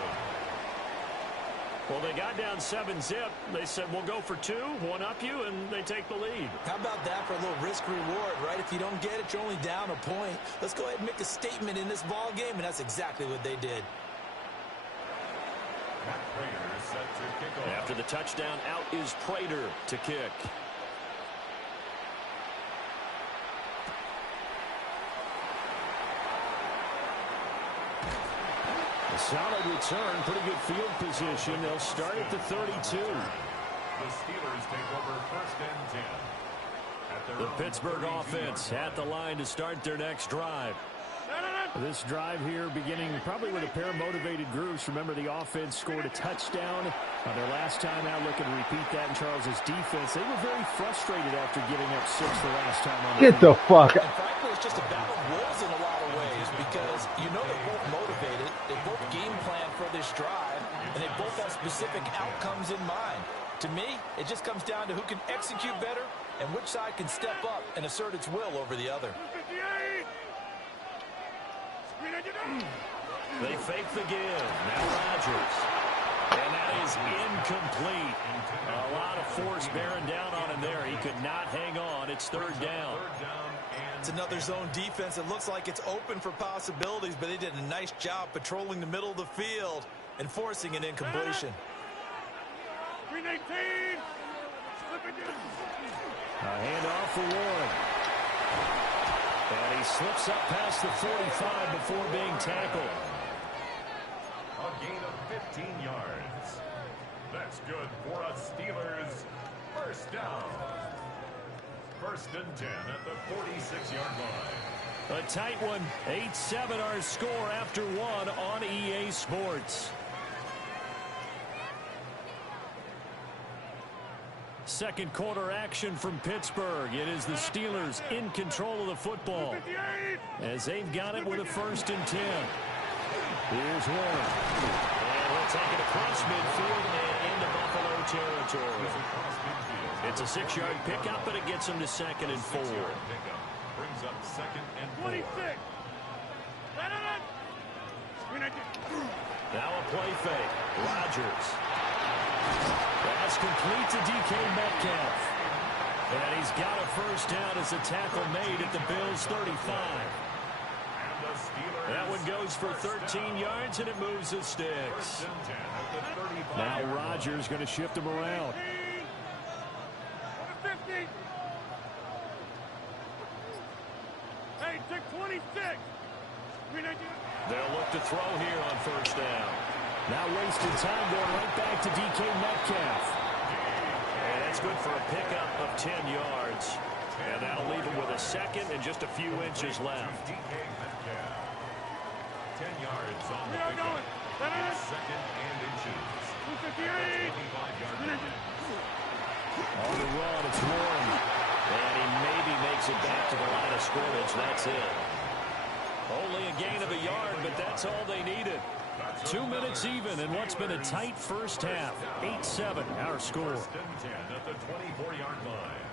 Well, they got down 7-zip. They said, we'll go for 2, one up you, and they take the lead. How about that for a little risk-reward, right? If you don't get it, you're only down a point. Let's go ahead and make a statement in this ball game, and that's exactly what they did. Matt Prater is set to kick off. After the touchdown, out is Prater to kick. A solid return, pretty good field position. They'll start at the 32. The Steelers take over 1st and 10. The Pittsburgh offense at the line to start their next drive. This drive here beginning probably with a pair of motivated groups. Remember, the offense scored a touchdown on their last time out. Looking to repeat that in Charles's defense. They were very frustrated after giving up 6 the last time on the Get the fuck And frankly, it's just a battle of wolves in a lot of ways because you know they're both motivated. They both game plan for this drive, and they both have specific outcomes in mind. To me, it just comes down to who can execute better and which side can step up and assert its will over the other. They fake the give. Now Rodgers. And that is incomplete. A lot of force bearing down on him there. He could not hang on. It's 3rd down. It's another zone defense. It looks like it's open for possibilities, but they did a nice job patrolling the middle of the field and forcing an incompletion. Green 18. A handoff for Warren. And he slips up past the 45 before being tackled. A gain of 15 yards. That's good for a Steelers 1st down. 1st and 10 at the 46-yard line. A tight one. 8-7 our score after 1 on EA Sports. Second quarter action from Pittsburgh. It is the Steelers in control of the football as they've got it with a 1st and 10. Here's Warren. And we'll take it across midfield and into Buffalo's territory. It's a 6-yard pickup, but it gets him to 2nd and 4. Brings up 2nd and 4. 26. Now a play fake. Rodgers. That's complete to DK Metcalf. And he's got a first down as a tackle made at the Bills' 35. That one goes for 13 yards, and it moves the sticks. Now Rodgers going to shift him around. Hey, take 26. They'll look to throw here on first down. Now wasted time going right back to DK Metcalf. And that's good for a pickup of 10 yards. And that'll leave him with a 2nd and just a few inches left. 10 yards on the pickup. 2nd and inches. 25-yard line. On the run, it's Warren. And he maybe makes it back to the line of scrimmage. That's it. Only a gain of a yard, but that's all they needed. 2 minutes even in what's been a tight first half. 8-7, our score. 1st and 10 at the 24-yard line.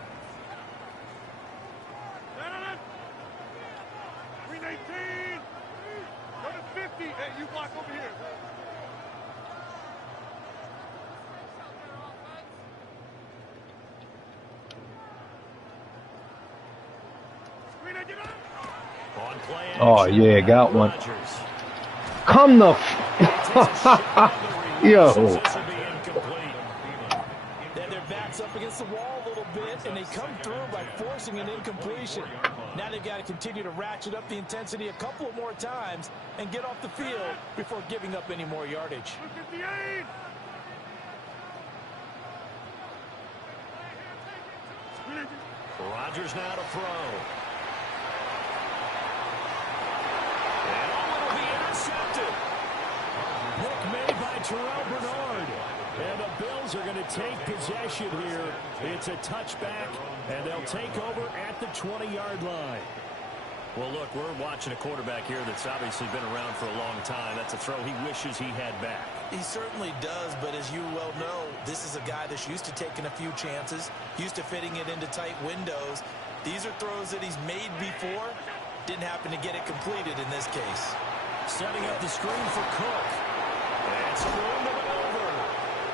319. Go to 50. Hey, you block over here. Oh, yeah, got one. Come the yo. Then their back's up against the wall a little bit, and they come through by forcing an incompletion. Now they've got to continue to ratchet up the intensity a couple of more times and get off the field before giving up any more yardage. 58. Rodgers now to throw. And it'll be intercepted. Look made by Terrell Bernard. And the Bills are going to take possession here. It's a touchback, and they'll take over at the 20-yard line. Well, look, we're watching a quarterback here that's obviously been around for a long time. That's a throw he wishes he had back. He certainly does, but as you well know, this is a guy that's used to taking a few chances, used to fitting it into tight windows. These are throws that he's made before. Didn't happen to get it completed in this case. Setting up the screen for Cook. And some room to maneuver.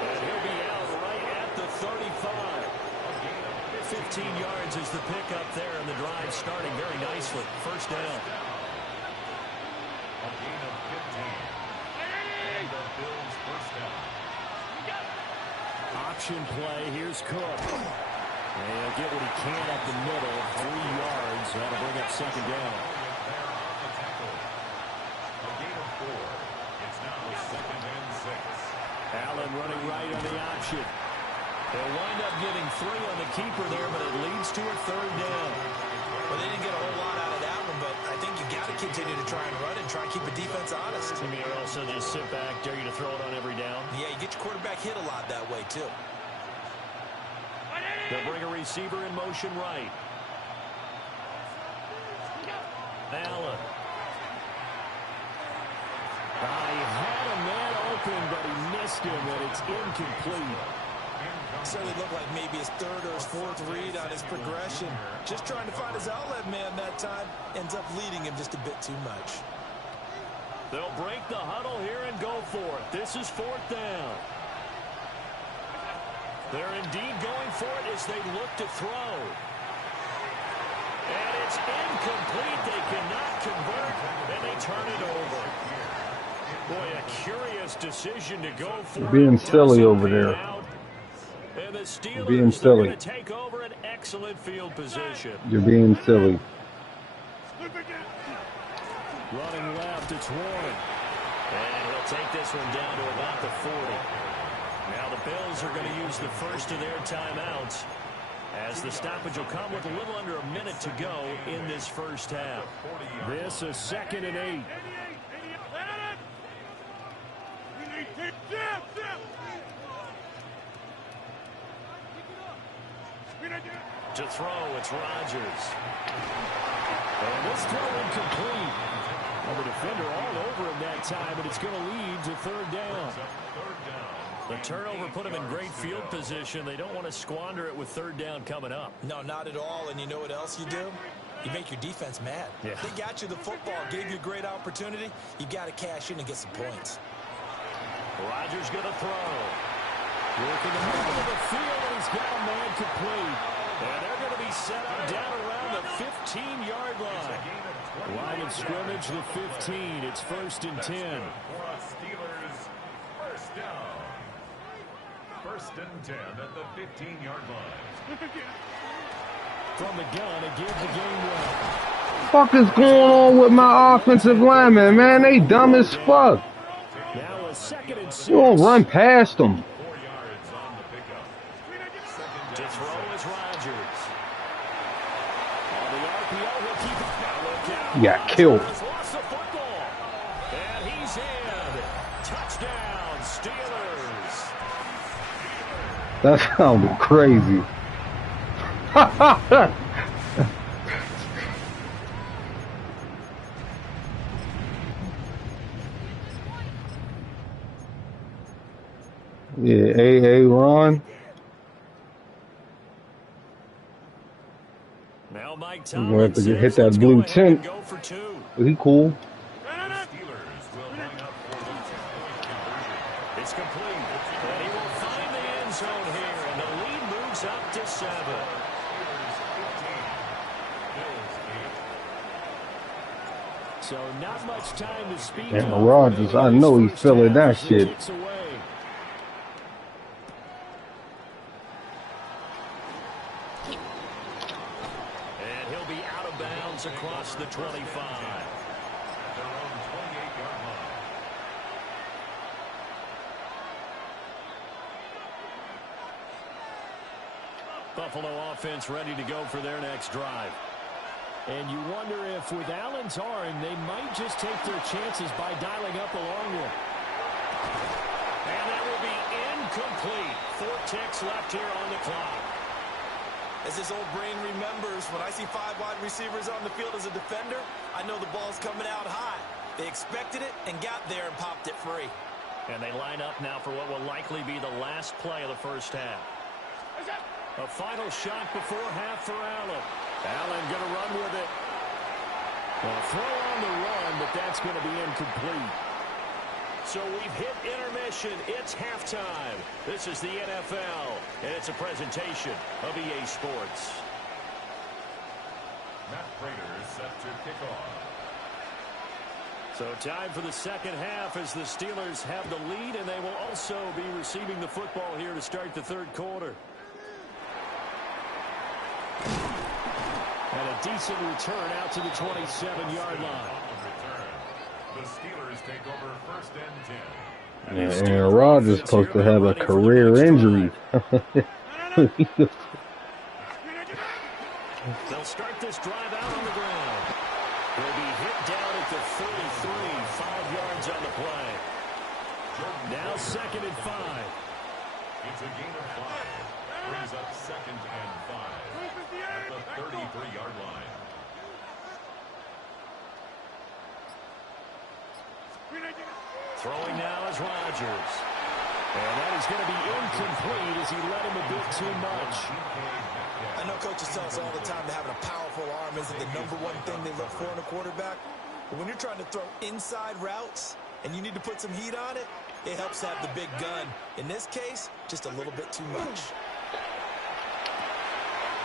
And he'll be out right at the 35. 15 yards is the pickup there, and the drive starting very nicely. First down. A gain of 15. And the Bills first down. Option play. Here's Cook. And he'll get what he can up the middle. 3 yards. That'll bring up second down. A gain of 4. It's now 2nd and 6. Allen running right on the option. They'll wind up getting 3 on the keeper there, but it leads to a third down. Well, they didn't get a whole lot out of that one, but I think you got to continue to try and run and try and keep the defense honest. You mean also just sit back, dare you to throw it on every down? Yeah, you get your quarterback hit a lot that way, too. They'll bring a receiver in motion right. Allen. He had a man open, but he missed him, and it's incomplete. Certainly looked like maybe his third or his fourth read on his progression. Just trying to find his outlet man that time. Ends up leading him just a bit too much. They'll break the huddle here and go for it. This is 4th down. They're indeed going for it as they look to throw. And it's incomplete. They cannot convert, and they turn it over. Boy, a curious decision to go for. You're being silly over there. And the Steelers being silly. are going to take over an excellent field position. You're being silly. Running left, it's Warren. And he'll take this one down to about the 40. Now the Bills are going to use the first of their timeouts, as the stoppage will come with a little under a minute to go in this first half. This is 2nd and 8. To throw, it's Rodgers. And this throw incomplete. Well, the defender all over him that time, but it's going to lead to third down. Third down. The turnover put them in great field position. They don't want to squander it with third down coming up. No, not at all. And you know what else you do? You make your defense mad. Yeah. They got you the football, gave you a great opportunity. You got to cash in and get some points. Rodgers going to throw. Working the middle of the field, and he's got a man complete. And they're going to be set up down around the 15-yard line. Line of scrimmage, the 15. It's 1st and 10. Steelers, first down. 1st and 10 at the 15-yard line. From the gun, again, the game well. Fuck is going on with my offensive linemen, man? They dumb as fuck. Now a 2nd and 6. You don't run past them. 4 yards on the pickup. To throw is Rodgers. On the RPO, he'll keep it. Now look out. He got killed. Rodgers lost the football. And he's in. Touchdown, Steelers. That sounded crazy. Yeah, Ron. Now Mike We're gonna have to Tomlin hit says, that "Let's blue go ahead and tint. go for 2." Is he cool? Steelers will line up for the 2-point conversion. It's complete. And he will find the end zone here, and the lead moves up to 7. Steelers 15, Bills 8. So not much time to speak And of. Rodgers, I know he's feeling that First shit. kicks away. And he'll be out of bounds across the 25. At their own 28-yard line. Buffalo offense ready to go for their next drive. And you wonder if with Allen's arm, they might just take their chances by dialing up a long one. And that will be incomplete. 4 ticks left here on the clock. As his old brain remembers, when I see 5 wide receivers on the field as a defender, I know the ball's coming out high. They expected it and got there and popped it free. And they line up now for what will likely be the last play of the first half. A final shot before half for Allen. Allen going to run with it. Well, throw on the run, but that's going to be incomplete. So we've hit intermission. It's halftime. This is the NFL, and it's a presentation of EA Sports. Matt Prater is set to kick off. So time for the second half as the Steelers have the lead, and they will also be receiving the football here to start the third quarter. And a decent return out to the 27-yard line. The Steelers take over 1st and 10. Yeah, Aaron Rodgers is supposed to have a career injury. They'll start this drive out on the ground. Will be hit down at the 33, 5 yards on the play. Now 2nd and 5. It's a gain of 5. Brings up 2nd and 5 at the 33-yard line. Throwing now is Rodgers. And that is going to be incomplete as he led him a bit too much. I know coaches tell us all the time that having a powerful arm isn't the #1 thing they look for in a quarterback. But when you're trying to throw inside routes and you need to put some heat on it, it helps to have the big gun. In this case, just a little bit too much.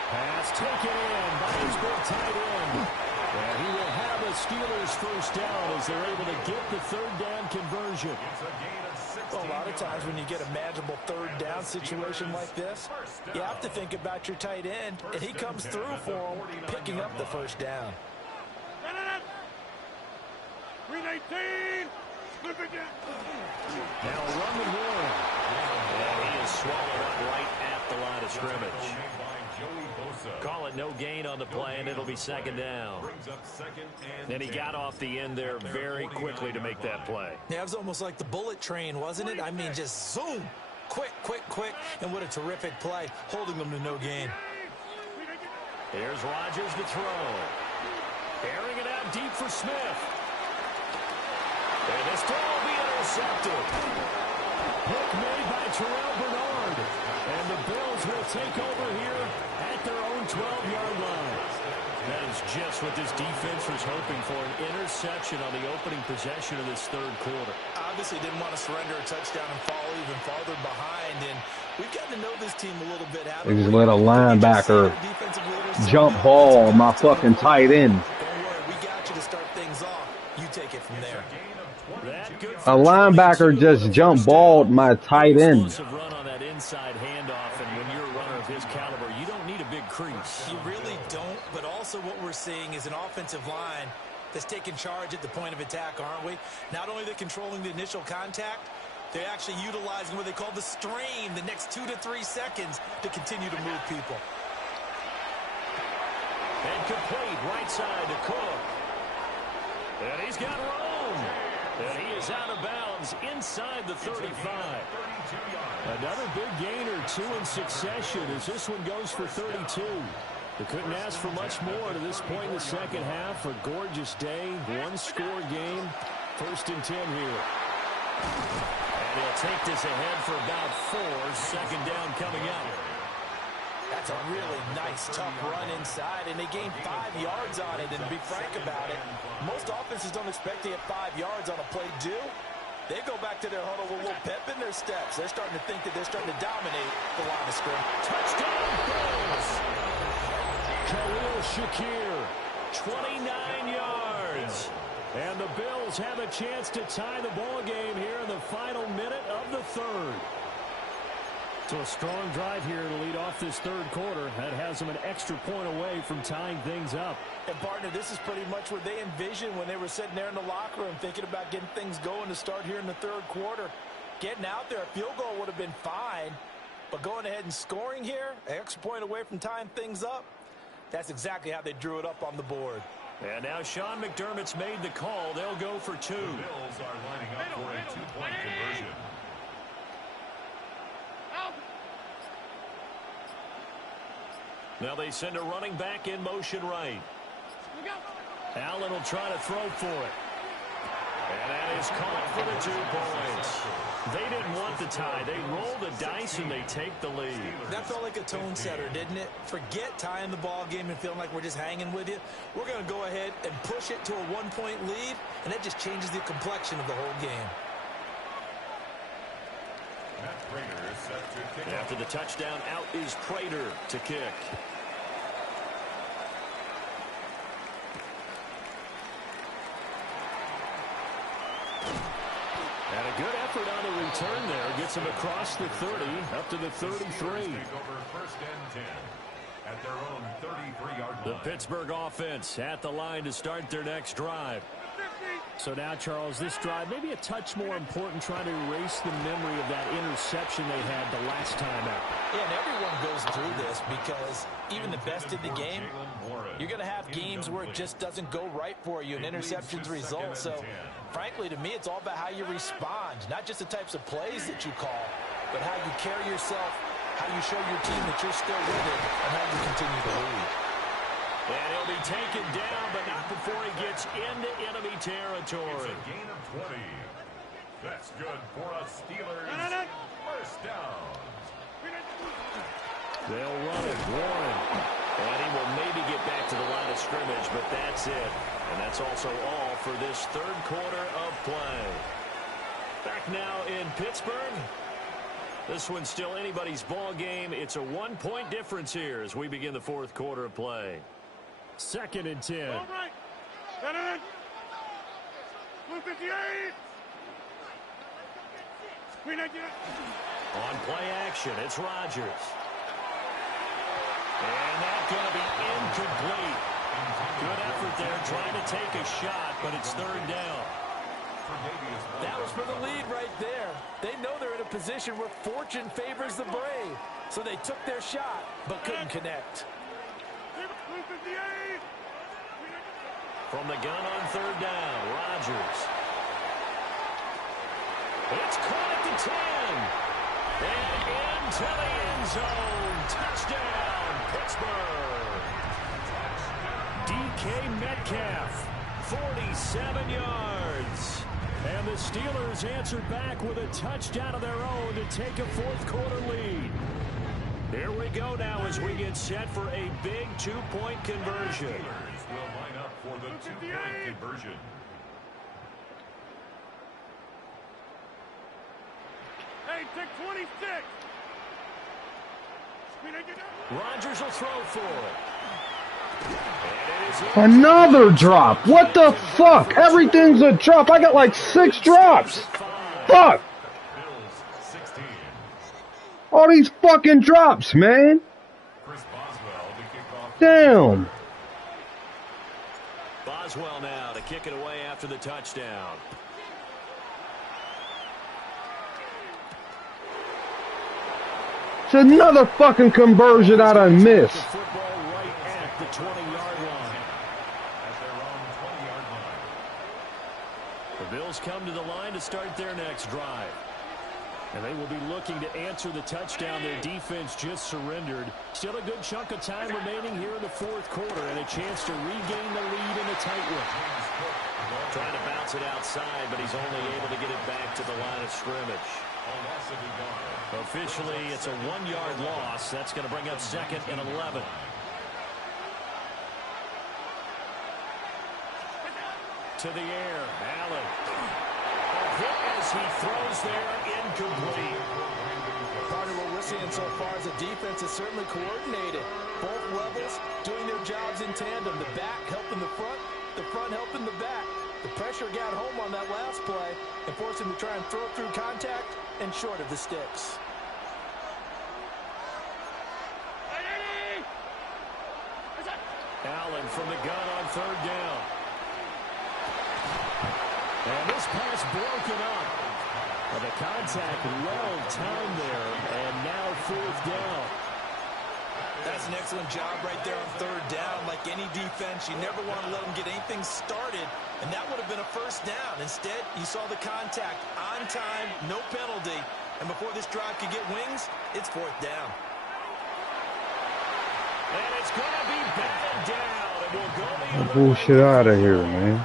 Pass taken in by his big tight end. And he will have a Steelers first down as they're able to get the third down conversion. It's a gain of 16. Well, a lot of times when you get a manageable third down situation like this, you have to think about your tight end, and he comes through for him, picking up the first down. 319. Now run the one. And he is swallowed up right at the line of scrimmage. Call it no gain on the play, and it'll be 2nd down. And he got off the end there very quickly to make that play. Yeah, it was almost like the bullet train, wasn't it? I mean, just zoom. Quick, quick, quick. And what a terrific play, holding them to no gain. Here's Rodgers to throw. Airing it out deep for Smith. And this throw will be intercepted. Pick made by Terrell Bernard. And the Bills will take over here at their own 12-yard line. That is just what this defense was hoping for, an interception on the opening possession of this third quarter. Obviously didn't want to surrender a touchdown and fall even farther behind, and we've gotten to know this team a little bit. They just let a linebacker jump ball my fucking tight end. Don't worry, we got you to start things off. You take it from there. A linebacker just jump balled my tight end. Run on that inside handoff, and when you're a runner of his caliber, you don't need a big crease. You really don't, but also what we're seeing is an offensive line that's taking charge at the point of attack, aren't we? Not only are they controlling the initial contact, they're actually utilizing what they call the strain, the next 2 to 3 seconds to continue to move people. And complete right side to Cook. And he's got room. And he is out of bounds inside the 35. Another big gain or two in succession as this one goes for 32. They couldn't ask for much more to this point in the second half. A gorgeous day, one-score game. 1st and 10 here. And he'll take this ahead for about 4. 2nd down coming up. That's a really nice, tough run inside, and they gained 5 yards on it. And to be frank about it, most offenses don't expect to get 5 yards on a play do. They go back to their huddle with a little pep in their steps. They're starting to think that they're starting to dominate the line of scrimmage. Touchdown, Bills! Khalil Shakir, 29 yards. And the Bills have a chance to tie the ball game here in the final minute of the third. So a strong drive here to lead off this third quarter. That has them an extra point away from tying things up. And, partner, this is pretty much what they envisioned when they were sitting there in the locker room thinking about getting things going to start here in the third quarter. Getting out there, a field goal would have been fine. But going ahead and scoring here, an extra point away from tying things up, that's exactly how they drew it up on the board. And now Sean McDermott's made the call. They'll go for 2. The Bills are lining up for a 2-point conversion. Now they send a running back in motion right. Allen will try to throw for it. And that is caught for the 2 points. They didn't want the tie. They roll the dice and they take the lead. That felt like a tone setter, didn't it? Forget tying the ball game and feeling like we're just hanging with you. We're going to go ahead and push it to a 1-point lead, and that just changes the complexion of the whole game. After the touchdown, out is Prater to kick. And a good effort on the return there. Gets him across the 30, up to the 33. Take over 1st and 10 at their own 33-yard line. The Pittsburgh offense at the line to start their next drive. So now, Charles, this drive maybe a touch more important, trying to erase the memory of that interception they had the last time out. Yeah, and everyone goes through this because even the best in the game, you're going to have games where it just doesn't go right for you and interceptions result. So, frankly, to me, it's all about how you respond, not just the types of plays that you call, but how you carry yourself, how you show your team that you're still with it, and how you continue to lead. And he'll be taken down, but not before he gets into enemy territory. It's a gain of 20. That's good for a Steelers 1st down. They'll run it, Warren. And he will maybe get back to the line of scrimmage, but that's it. And that's also all for this third quarter of play. Back now in Pittsburgh. This one's still anybody's ball game. It's a 1-point difference here as we begin the 4th quarter of play. 2nd and 10. All right. Blue 58. On play action, it's Rodgers. And that's going to be incomplete. Good effort there, trying to take a shot, but it's 3rd down. That was for the lead right there. They know they're in a position where fortune favors the brave. So they took their shot, but couldn't connect. From the gun on 3rd down, Rodgers. It's caught at the 10. And into the end zone. Touchdown, Pittsburgh. DK Metcalf, 47 yards. And the Steelers answered back with a touchdown of their own to take a fourth-quarter lead. Here we go now as we get set for a big two-point conversion. Steelers will line up for the two-point conversion. Hey, take 26. Rodgers will throw for it. Another drop. What the fuck? Everything's a drop. I got like 6 drops. Fuck. All these fucking drops, man. Damn. Boswell now to kick it away after the touchdown. It's another fucking conversion I done missed. The football right at the 20-yard line. At their own 20-yard line. The Bills come to the line to start their next drive. And they will be looking to answer the touchdown their defense just surrendered. Still a good chunk of time remaining here in the fourth quarter and a chance to regain the lead in a tight one. Trying to bounce it outside, but he's only able to get it back to the line of scrimmage. Officially, it's a 1-yard loss. That's going to bring up 2nd and 11. To the air, Allen. A hit as he throws there, incomplete. Partner, what we're seeing so far is the defense is certainly coordinated. Both levels doing their jobs in tandem. The back helping the front helping the back. The pressure got home on that last play and forced him to try and throw it through contact and short of the sticks. Allen from the gun on 3rd down. And this pass broken up. Well, the contact well timed there, and now 4th down. That's an excellent job right there on 3rd down. Like any defense, you never want to let them get anything started, and that would have been a 1st down. Instead, you saw the contact on time, no penalty, and before this drive could get wings, it's 4th down. And it's going to be batted down, and we'll go the other Bullshit out of here, man.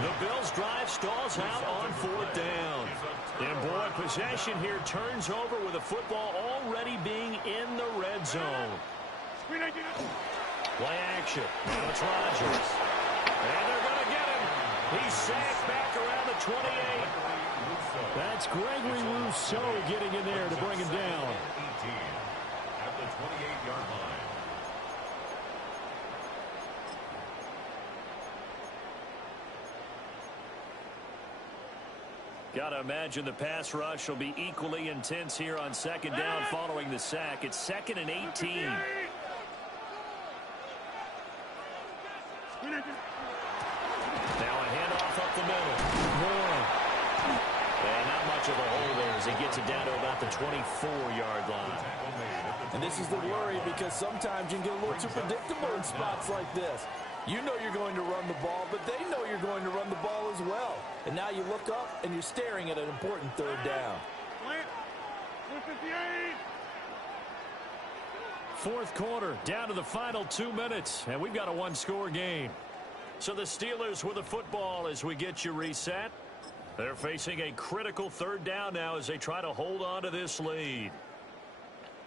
The Bills' drive stalls out on 4th down. And boy, possession here turns over with the football already being in the red zone. Play action. It's Rodgers. And they're going to get him. He's sacked back around the 28. That's Gregory Rousseau getting in there to bring him down. At the 28-yard line. Got to imagine the pass rush will be equally intense here on 2nd down following the sack. It's 2nd and 18. Now a handoff up the middle. Moore. And not much of a hole there as he gets it down to about the 24-yard line. And this is the worry because sometimes you can get a little too predictable in spots like this. You know you're going to run the ball, but they know you're going to run the ball as well. And now you look up and you're staring at an important 3rd down. 4th quarter, down to the final 2 minutes, and we've got a 1-score game. So the Steelers with the football as we get you reset. They're facing a critical 3rd down now as they try to hold on to this lead.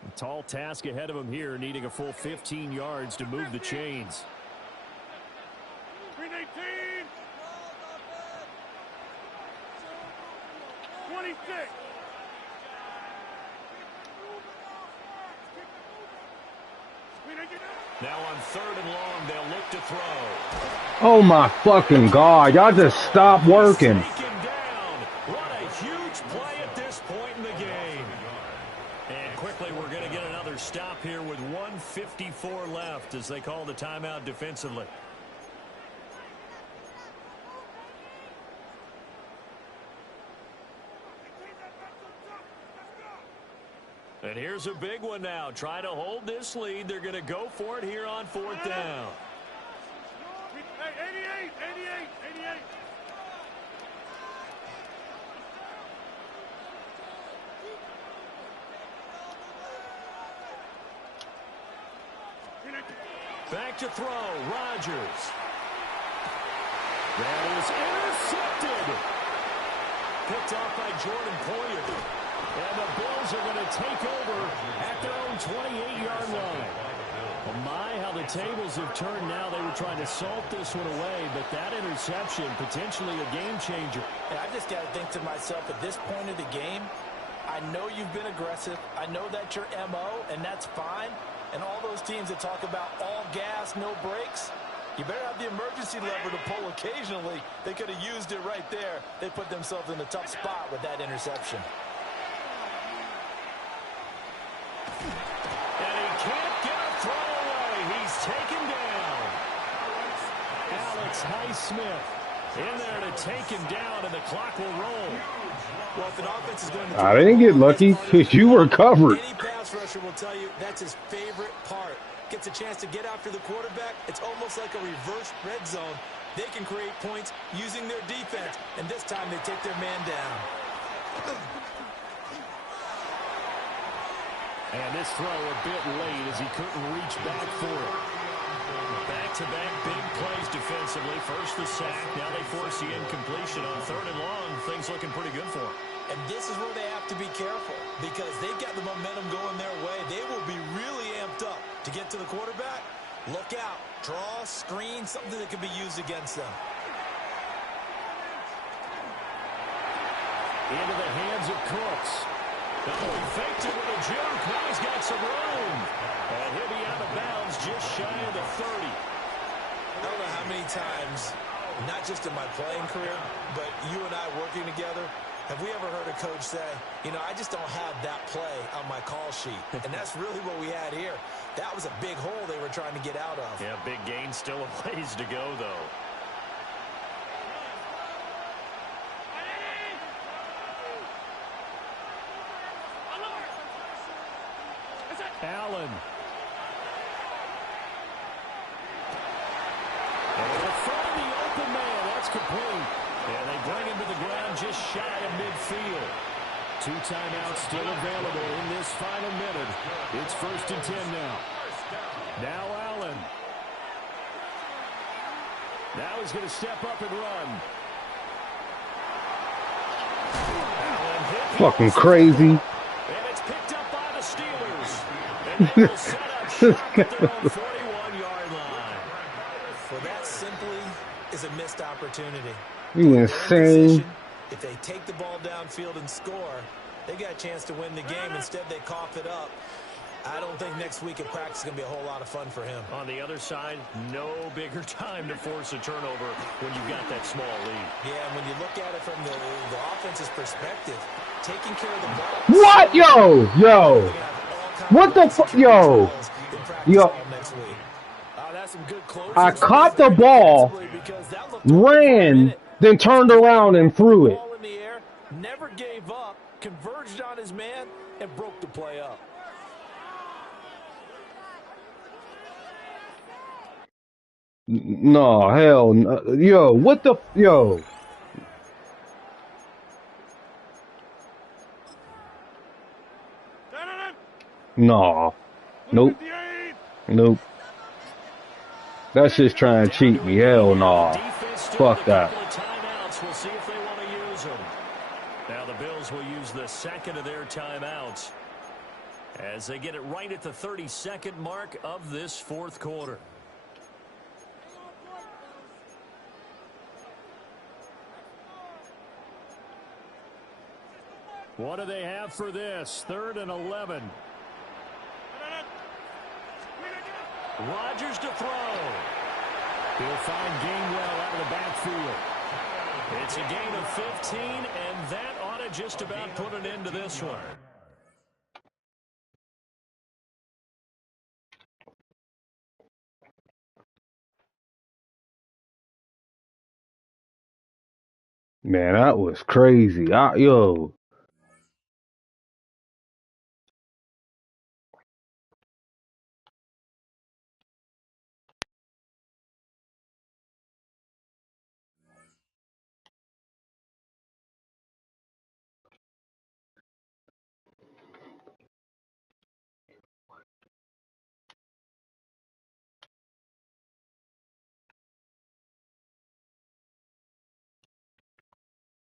A tall task ahead of them here, needing a full 15 yards to move the chains. 26. Now on 3rd and long, they'll look to throw. Oh my fucking God. Y'all just stop working. Taken down. What a huge play at this point in the game. And quickly, we're going to get another stop here with 1:54 left as they call the timeout defensively. And here's a big one now. Trying to hold this lead. They're going to go for it here on 4th down. Hey, 88. Back to throw. Rodgers. That is intercepted. Picked off by Jordan Poyer. And the Bills are going to take over at their own 28-yard line. Oh my, how the tables have turned now. They were trying to salt this one away, but that interception, potentially a game changer. And I just got to think to myself, at this point of the game, I know you've been aggressive. I know that's your MO, and that's fine. And all those teams that talk about all gas, no brakes, you better have the emergency lever to pull occasionally. They could have used it right there. They put themselves in a tough spot with that interception. And he can't get a throw away. He's taken down. Alex Highsmith in there to take him down, and the clock will roll. Well, if an offense is going to I didn't get lucky because you were covered. Any pass rusher will tell you that's his favorite part. Gets a chance to get after the quarterback. It's almost like a reverse red zone. They can create points using their defense, and this time they take their man down. And this throw a bit late as he couldn't reach back for it. Back-to-back big plays defensively. First the sack. Now they force the incompletion on 3rd and long. Things looking pretty good for them. And this is where they have to be careful because they've got the momentum going their way. They will be really amped up to get to the quarterback. Look out. Draw, screen, something that can be used against them. Into the hands of Cooks. Oh, he faked it with a juke. Now he's got some room. And he'll be out of bounds just shy of the 30. I don't know how many times, not just in my playing career, but you and I working together, have we ever heard a coach say, you know, I just don't have that play on my call sheet. And that's really what we had here. That was a big hole they were trying to get out of. Yeah, big gain, still a ways to go, though. Allen. And they'll find the open man. That's complete. And they bring him to the ground just shy of midfield. 2 timeouts still available in this final minute. It's 1st and 10 now. Now Allen. Now he's going to step up and run. Fucking crazy. And it's picked up by the Steelers. And they will set up shop at their own 41-yard line. Well, that simply is a missed opportunity. You insane. If they take the ball downfield and score, they got a chance to win the game. Instead, they cough it up. I don't think next week at practice is going to be a whole lot of fun for him. On the other side, no bigger time to force a turnover when you've got that small lead. Yeah, and when you look at it from the offense's perspective, taking care of the ball. What? Yo. What the fuck? Yo. I caught the ball, ran, then turned around and threw it. Never gave up, converged on his man, and broke the play up. No, hell no. Yo, what the... Yo. No. Nope. Nope. That's just trying to cheat me. Hell no. Fuck that. We'll see if they want to use them. Now the Bills will use the second of their timeouts as they get it right at the 32nd mark of this 4th quarter. What do they have for this? 3rd and 11. Rodgers to throw. He'll find Gainwell out of the backfield. It's a gain of 15, and that ought to just about put an end to this one. Man, that was crazy. Yo.